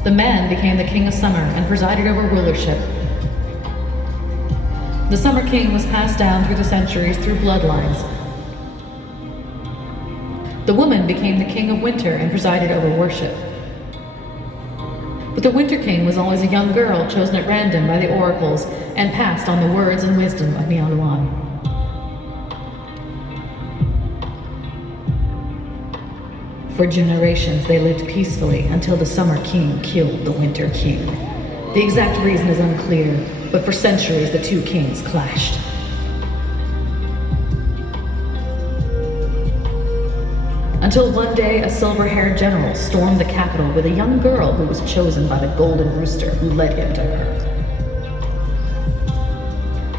The man became the king of summer and presided over rulership. The Summer King was passed down through the centuries through bloodlines. The woman became the king of winter and presided over worship. But the Winter King was always a young girl chosen at random by the oracles and passed on the words and wisdom of Mialuan. For generations, they lived peacefully until the Summer King killed the Winter King. The exact reason is unclear, but for centuries the two kings clashed. Until one day, a silver-haired general stormed the capital with a young girl who was chosen by the Golden Rooster who led him to her.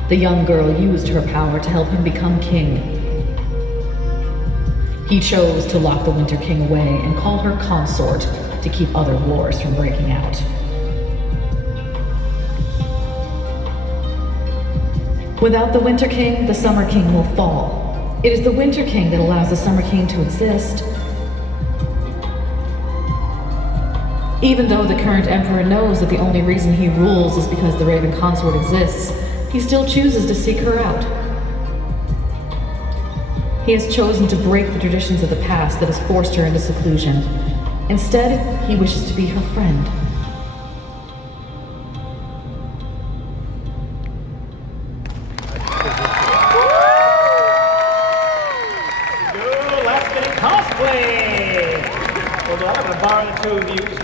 The young girl used her power to help him become king. He chose to lock the Winter King away and call her consort to keep other wars from breaking out. Without the Winter King, the Summer King will fall. It is the Winter King that allows the Summer King to exist. Even though the current emperor knows that the only reason he rules is because the Raven Consort exists, he still chooses to seek her out. He has chosen to break the traditions of the past that has forced her into seclusion. Instead, he wishes to be her friend.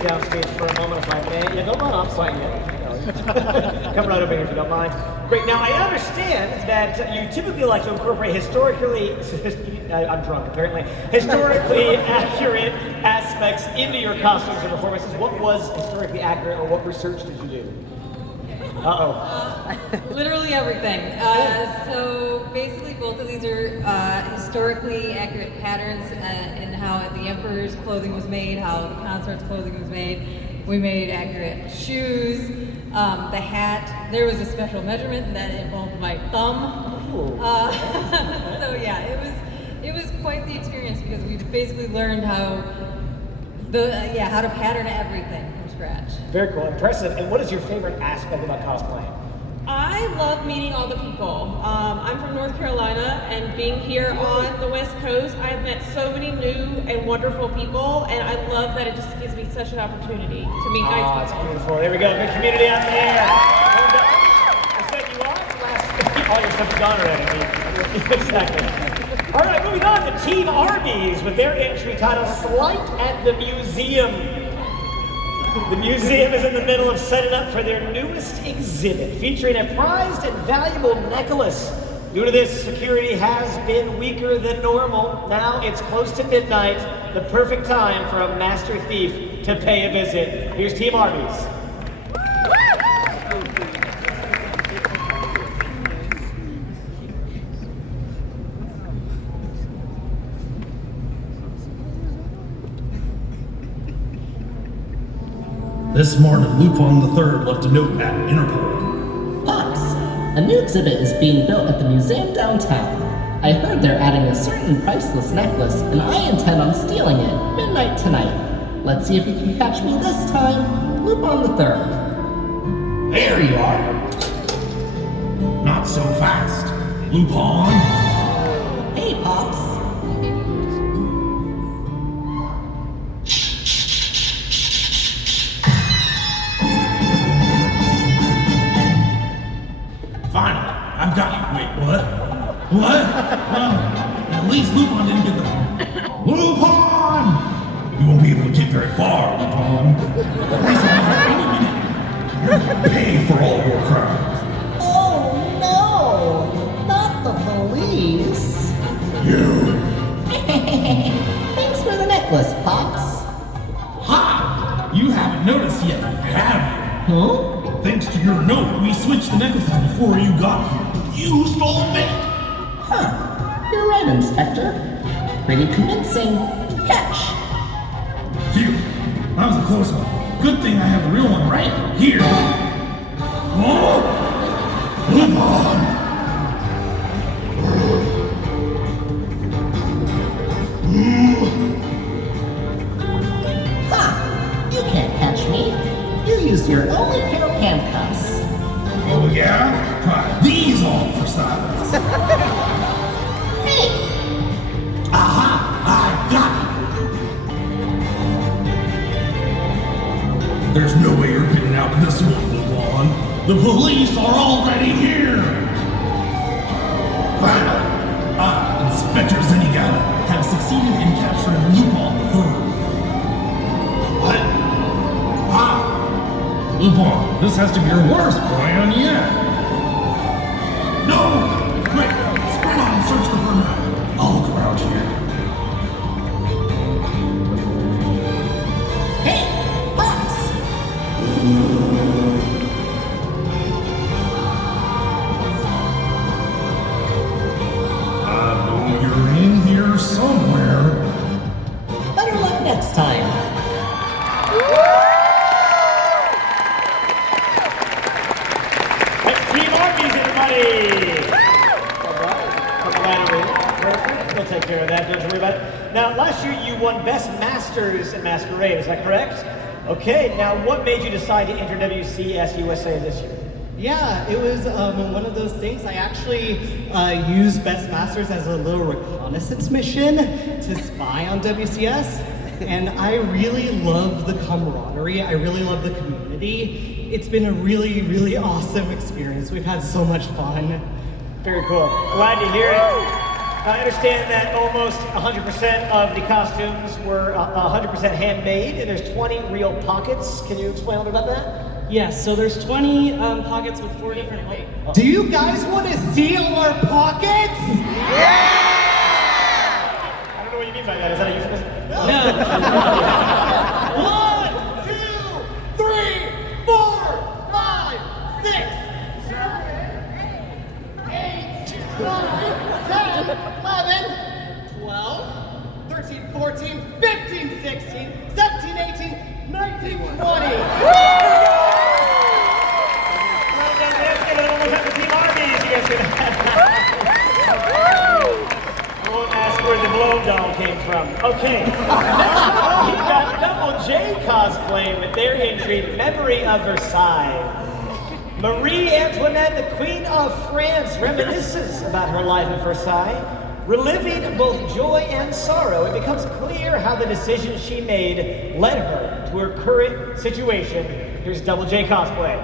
Downstage for a moment, if I may. Yeah, don't run off quite yet. Come right over here if you don't mind. Great. Now, I understand that you typically like to incorporate historically, I'm drunk apparently, historically accurate aspects into your costumes and performances. What was historically accurate, or what research did you do? Literally everything. So basically both of these are historically accurate patterns in how the Emperor's clothing was made, how the Consort's clothing was made. We made accurate shoes, the hat. There was a special measurement that involved my thumb. So yeah, it was quite the experience because we basically learned how to pattern everything from scratch. Very cool, impressive. And what is your favorite aspect about cosplaying? I love meeting all the people. I'm from North Carolina, and being here on the West Coast, I've met so many new and wonderful people, and I love that it just gives me such an opportunity to meet nice people. That's beautiful. There we go. Good community out there. I said you are. All your stuff is gone already. Exactly. All right, moving on to Team Arby's with their entry title, Slight at the Museum. The museum is in the middle of setting up for their newest exhibit, featuring a prized and valuable necklace. Due to this, security has been weaker than normal. Now it's close to midnight, the perfect time for a master thief to pay a visit. Here's Team Arby's. This morning, Lupin III left a note at Interpol. Pops, a new exhibit is being built at the museum downtown. I heard they're adding a certain priceless necklace, and I intend on stealing it midnight tonight. Let's see if you can catch me this time, Lupin III. There you are. Not so fast, Lupin. Hey, Pops. Finally, I've got you. Wait, what? What? Well, at least Lupin didn't get the... Lupin! You won't be able to get very far, Lupin. Pay for all your crimes. Oh, no! Not the police. You! Thanks for the necklace, Pops. Ha! You haven't noticed yet, have you? Huh? Thanks to your note, we switched the necklaces before you got here. You stole them. Huh. You're right, Inspector. Pretty convincing. Catch. Phew. That was a close one. Good thing I have the real one right here. Oh! Lupin! Ha! You can't catch me. this one, Lupin. The police are already here! Finally, I, Inspector Zenigata, have succeeded in capturing Lupin III. What? Lupin, this has to be your worst plan yet! No! Quick, sprint on and search the perimeter. I'll look around here. Hey, Fox! I know you're in here somewhere. Better luck next time. Team Arby's, everybody! Perfect. We'll take care of that, don't you worry about it. Now, last year you won Best Masters in Masquerade, is that correct? Okay, now what made you decide to enter WCS USA this year? Yeah, it was one of those things. I actually used Best Masters as a little reconnaissance mission to spy on WCS. And I really love the camaraderie. I really love the community. It's been a really, really awesome experience. We've had so much fun. Very cool. Glad to hear it. I understand that almost 100% of the costumes were 100% handmade, and there's 20 real pockets. Can you explain a little bit about that? Yes, so there's 20 pockets with 4 different... Do you guys want to see all our pockets? Yeah! I don't know what you mean by that. Is that a euphemism? No. 1, 2, 3, 4, 5, 6, 7, 8, 9, 10, 11, 12, 13, 14, 15, 16, 17, 18, 19, 20. I won't ask where the blow doll came from. Okay. We've got Double J cosplay with their entry, Memory of Versailles. Marie Antoinette, the Queen of France, reminisces about her life at Versailles. Reliving both joy and sorrow, it becomes clear how the decisions she made led her to her current situation. Here's Double J cosplay.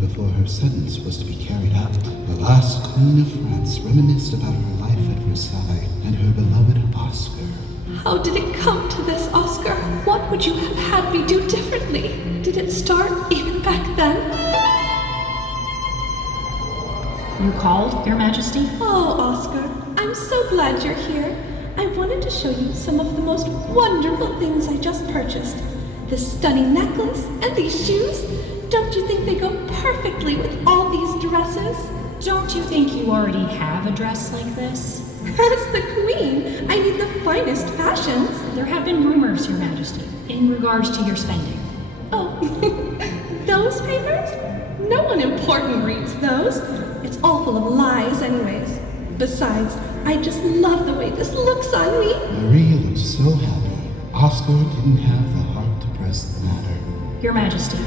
Before her sentence was to be carried out, the last Queen of France reminisced about her life at Versailles and her beloved Oscar. How did it come to this, Oscar? What would you have had me do differently? Did it start even back then? You called, Your Majesty? Oh, Oscar, I'm so glad you're here. I wanted to show you some of the most wonderful things I just purchased. This stunning necklace and these shoes. Don't you think they go perfectly with all these dresses? Don't you think you already have a dress like this? As the Queen, I need the finest fashions. There have been rumors, Your Majesty, in regards to your spending. Oh, those papers? No one important reads those. It's all full of lies anyways. Besides, I just love the way this looks on me. Marie looked so happy. Oscar didn't have the heart to press the matter. Your Majesty,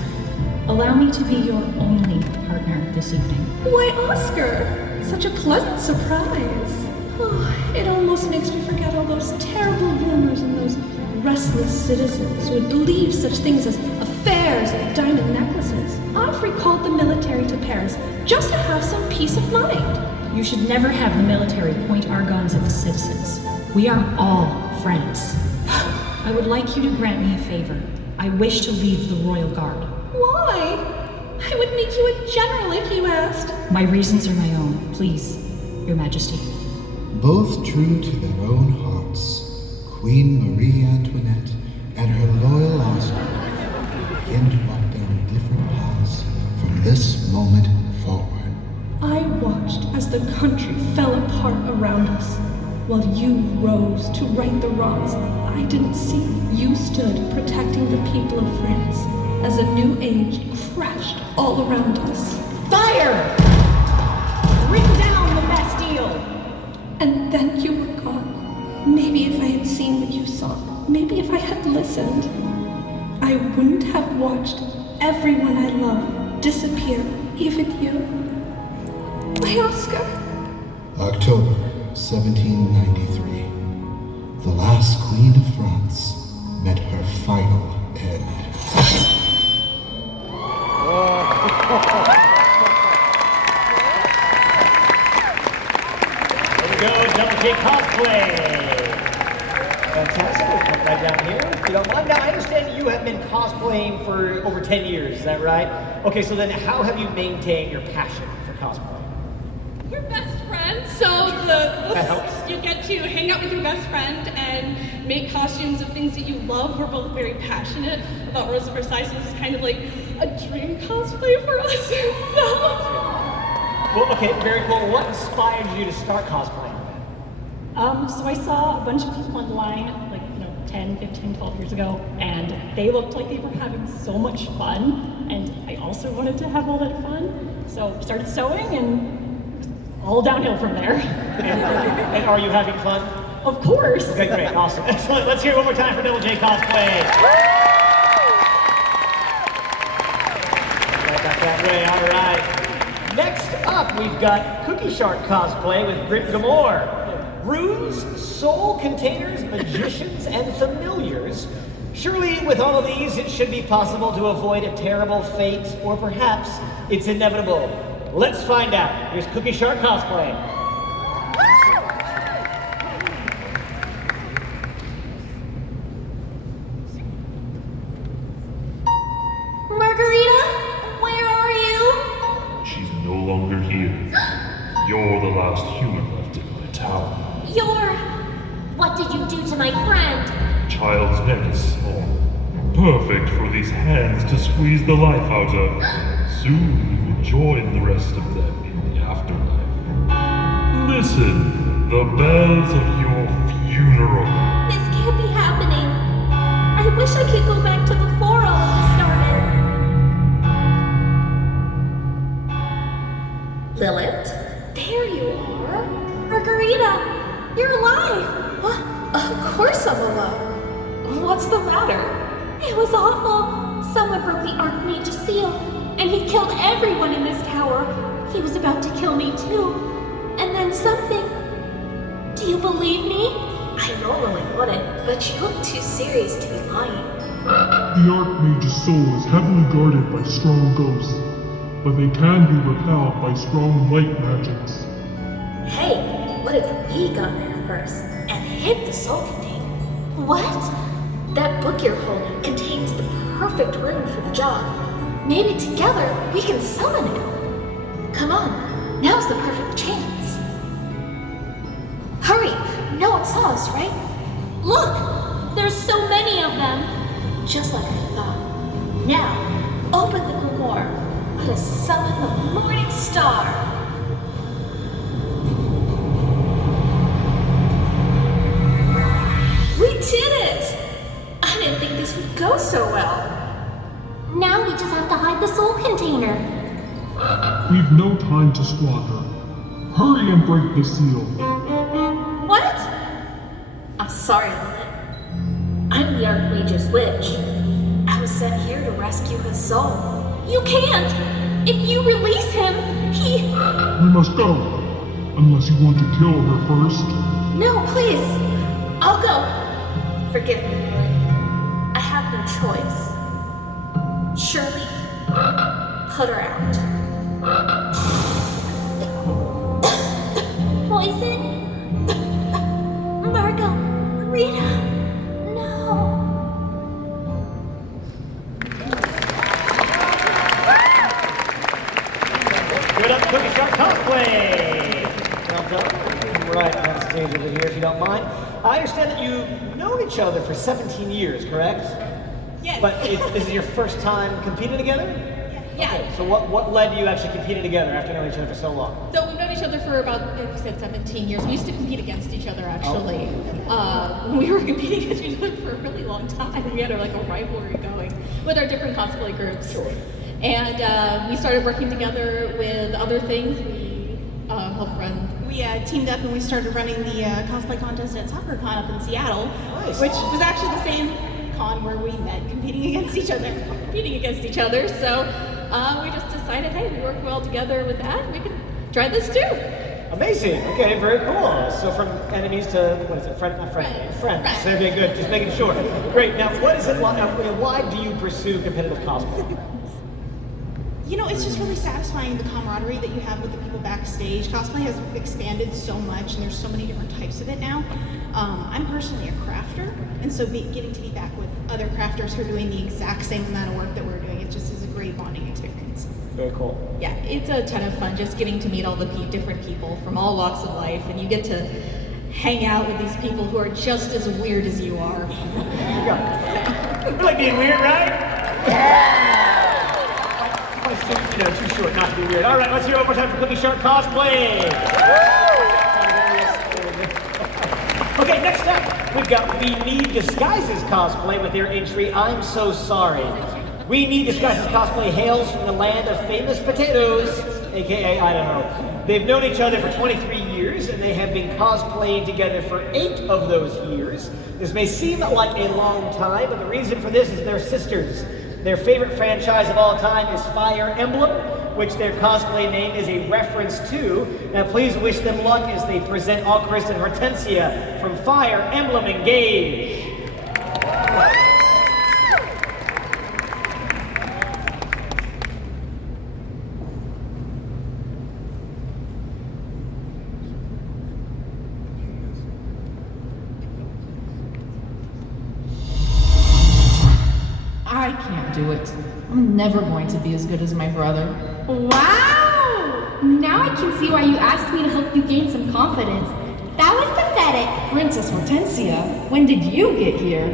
allow me to be your only partner this evening. Why, Oscar? Such a pleasant surprise. Oh, it almost makes me forget all those terrible rumors and those restless citizens who would believe such things as affairs and diamond necklaces. I've recalled the military to Paris just to have some peace of mind. You should never have the military point our guns at the citizens. We are all France. I would like you to grant me a favor. I wish to leave the Royal Guard. Why? I would make you a general if you asked. My reasons are my own. Please, Your Majesty. Both true to their own hearts, Queen Marie Antoinette and her loyal Oscar begin to walk down different paths from this moment forward. I watched as the country fell apart around us, while you rose to right the wrongs I didn't see. You stood protecting the people of France as a new age crashed all around us. Fire! Bring down the Bastille! And then you were gone. Maybe if I had seen what you saw, maybe if I had listened, I wouldn't have watched everyone I love disappear, even you. My Oscar. October 1793. the last Queen of France met her final end. There we go, Double J cosplay. Fantastic. We'll put right down here, if you don't mind. Now, I understand you have been cosplaying for over 10 years, is that right? Okay, so then how have you maintained your passion for cosplay? We're best friends, so That helps. you get to hang out with your best friend and make costumes of things that you love. We're both very passionate about Rosa Versailles, so this is kind of like a dream cosplay for us. Well, okay, very cool. What inspired you to start cosplaying then? So I saw a bunch of people online, 10, 15, 12 years ago, and they looked like they were having so much fun, and I also wanted to have all that fun. So I started sewing, and all downhill from there. And are you having fun? Of course. Okay, great, awesome. Excellent. Let's hear it one more time for Double J cosplay. Right back that way, all right. Next up, we've got Cookie Shark cosplay with Brit Gamore. Runes, soul containers, magicians, and familiars. Surely, with all of these, it should be possible to avoid a terrible fate, or perhaps it's inevitable. Let's find out. Here's Cookie Shark cosplay. Margarita, where are you? She's no longer here. You're the last human left in my tower. What did you do to my friend? The child's neck is small. Perfect for these hands to squeeze the life out of. Soon you will join the rest of them in the afterlife. Listen, the bells of your funeral. This can't be happening. I wish I could go back to before all of this started. Lilith? There you are. Margarita, you're alive. What? Of course I'm alive. What's the matter? It was awful. Someone broke the Archmage's seal, and he killed everyone in this tower. He was about to kill me too. And then something. Do you believe me? I normally wouldn't, but you look too serious to be lying. The Archmage's soul is heavily guarded by strong ghosts, but they can be repelled by strong light magics. Hey, what if we got there first and hit the soul container? What? That book you're holding contains the perfect rune for the job. Maybe together we can summon it. Come on, now's the perfect chance. Hurry! No one saw us, right? Look! There's so many of them! Just like I thought. Now, open the grimoire. Let us summon the morning star. We did it! I didn't think this would go so well. Now we just have to hide the soul container. We've no time to squander. Hurry and break the seal. What? I'm sorry, Lilith. I'm the Archmage's witch. I was sent here to rescue his soul. You can't! If you release him, he... We must go. Unless you want to kill her first. No, please. I'll go. Forgive me, Lilith. I have no choice. Surely, put her out. Poison? Margot, Rita, no. Good up, Cookie Shark cosplay. Well done. Right on stage over here, if you don't mind. I understand that you've known each other for 17 years, correct? Yes. But this is your first time competing together? Yeah. Okay, so what led you actually competing together after knowing each other for so long? So we've known each other for about, like you said, 17 years. We used to compete against each other, actually. We were competing against each other for a really long time. We had a rivalry going with our different cosplay groups. Sure. And we started working together with other things. We helped run. We teamed up and we started running the cosplay contest at SoccerCon up in Seattle, Nice. which was actually the same con where we met competing against each other. So we just decided, hey, we work well together with that. We can try this too. Amazing. Okay, very cool. So from enemies to, what is it, friends. Okay, good. Just making sure. Great. Now, what is it like? Why do you pursue competitive cosplay? You know, it's just really satisfying, the camaraderie that you have with the people backstage. Cosplay has expanded so much, and there's so many different types of it now. I'm personally a crafter, and so getting to be back with other crafters who are doing the exact same amount of work that we're doing, it just is a great bonding experience. Very cool. Yeah, it's a ton of fun just getting to meet all the different people from all walks of life, and you get to hang out with these people who are just as weird as you are. You like being weird, right? Yeah! Too short not to be weird. All right, let's hear it one more time for Cookie Shark Cosplay. Okay, next up, we've got We Need Disguises Cosplay with their entry, I'm So Sorry. We Need Disguises Cosplay hails from the land of famous potatoes, aka, I don't know. They've known each other for 23 years, and they have been cosplaying together for 8 of those years. This may seem like a long time, but the reason for this is they're sisters. Their favorite franchise of all time is Fire Emblem, which their cosplay name is a reference to. Now please wish them luck as they present Alchris and Hortensia from Fire Emblem Engage. I can't do it. I'm never going to be as good as my brother. Wow! Now I can see why you asked me to help you gain some confidence. That was pathetic. Princess Hortensia, when did you get here?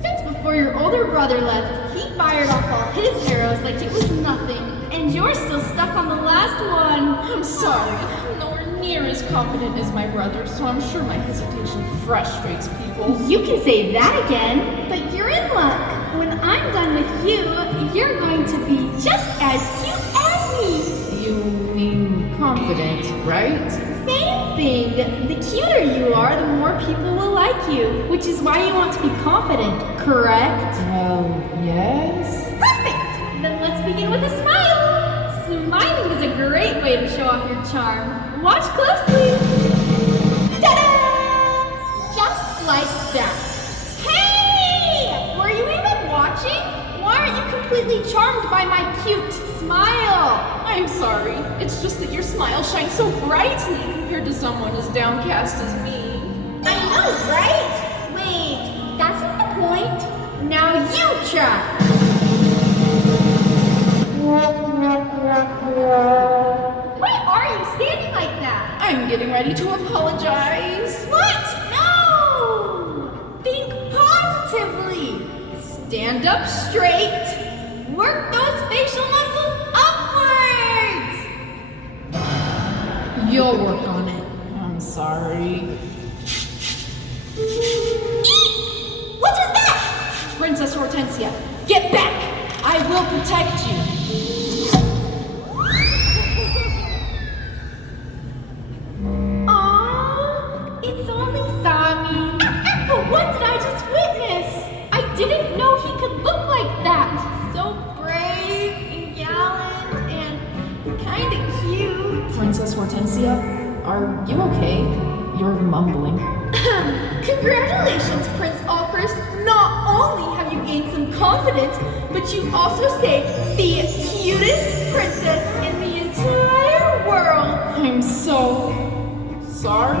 Since before your older brother left, he fired off all his arrows like it was nothing, and you're still stuck on the last one. I'm sorry. I'm nowhere near as confident as my brother, so I'm sure my hesitation frustrates people. You can say that again, but you're in luck. When I'm done with you, you're going to be just as cute as me. You mean confident, right? Same thing. The cuter you are, the more people will like you, which is why you want to be confident, correct? Well, yes. Perfect! Then let's begin with a smile. Smiling is a great way to show off your charm. Watch closely. Ta-da! Just like that. Hey! Were you even watching? Why aren't you completely charmed by my cute smile? I'm sorry. It's just that your smile shines so brightly compared to someone as downcast as me. I know, right? Wait, that's not the point. Now you try. Why are you standing like that? I'm getting ready to apologize. What? No! Think positively. Stand up straight. Work those facial muscles upwards. You'll work on it. I'm sorry. What is that? Princess Hortensia, get back! I will protect you. Aww, it's only Sami. But what did I just witness? I didn't know he could look like that. So brave and gallant and kinda cute. Princess Hortensia, are you okay? You're mumbling. Congratulations, Prince Alchris. Not only have you gained some confidence, but you also saved the cutest princess in the entire world. I'm so sorry.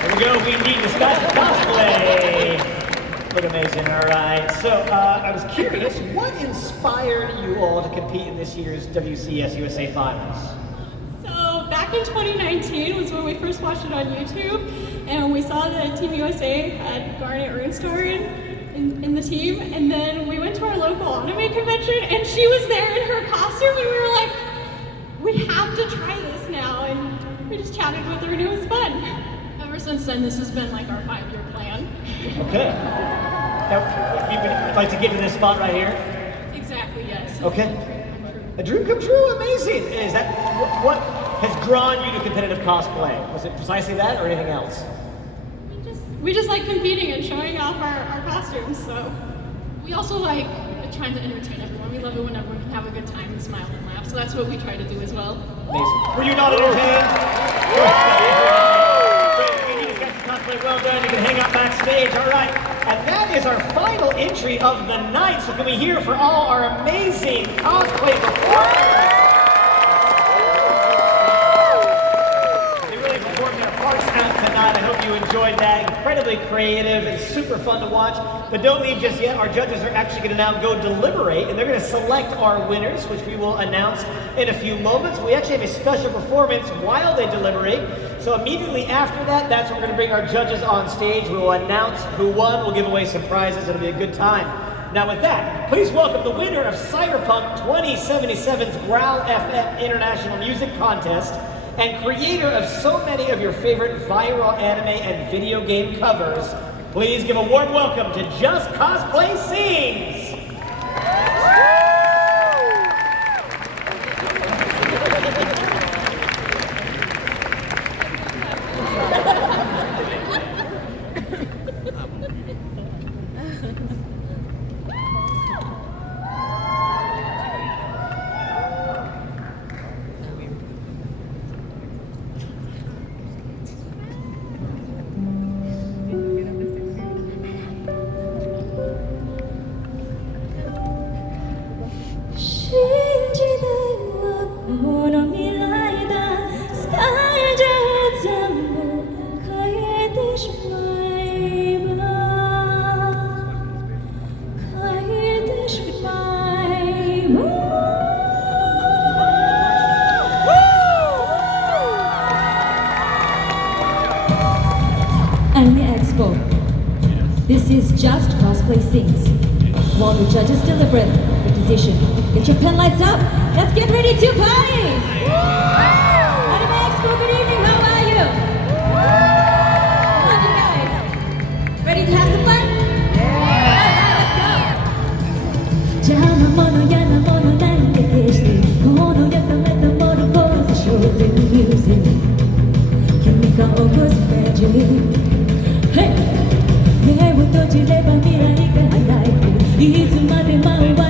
Here we go, We Need Disguises Cosplay. Look amazing, all right. So, I was curious, what inspired you all to compete in this year's WCS USA Finals? So, back in 2019 was when we first watched it on YouTube, and we saw that Team USA had Garnet Runestorian in the team, and then we went to our local anime convention, and she was there in her costume, and we were like, we have to try this now, and we just chatted with her, and it was fun. Ever since then, this has been like our 5-year plan. Okay. Now, you would like to get to this spot right here? Exactly, yes. Okay. A dream come true, amazing. Is that what has drawn you to competitive cosplay? Was it precisely that or anything else? We we just like competing and showing off our costumes. So We also like trying to entertain everyone. We love it when everyone can have a good time and smile and laugh. So that's what we try to do as well. Amazing. Were you not entertained? Great. You just got your cosplay well done. You can hang out backstage. All right. And that is our final entry of the night. So can we hear for all our amazing cosplay performers? They really performed their hearts out tonight. I hope you enjoyed that. Incredibly creative and super fun to watch. But don't leave just yet. Our judges are actually going to now go deliberate, and they're going to select our winners, which we will announce in a few moments. We actually have a special performance while they deliberate. So immediately after that, that's when we're going to bring our judges on stage. We will announce who won. We'll give away some prizes. It'll be a good time. Now with that, please welcome the winner of Cyberpunk 2077's Growl FM International Music Contest and creator of so many of your favorite viral anime and video game covers. Please give a warm welcome to Just Cosplay Sings! Anime Expo. This is Just Cosplay Sings. While the judges deliberate the decision, get your pen lights up. Let's get ready to party! Anime Expo, good evening, how are you? Love you guys. Ready to have some fun? Alright, let's go! 邪魔者嫌なものなんて決してこのやためたもの for the show the music 君が起こすマジック目を閉じれば未来が輝いていつまでも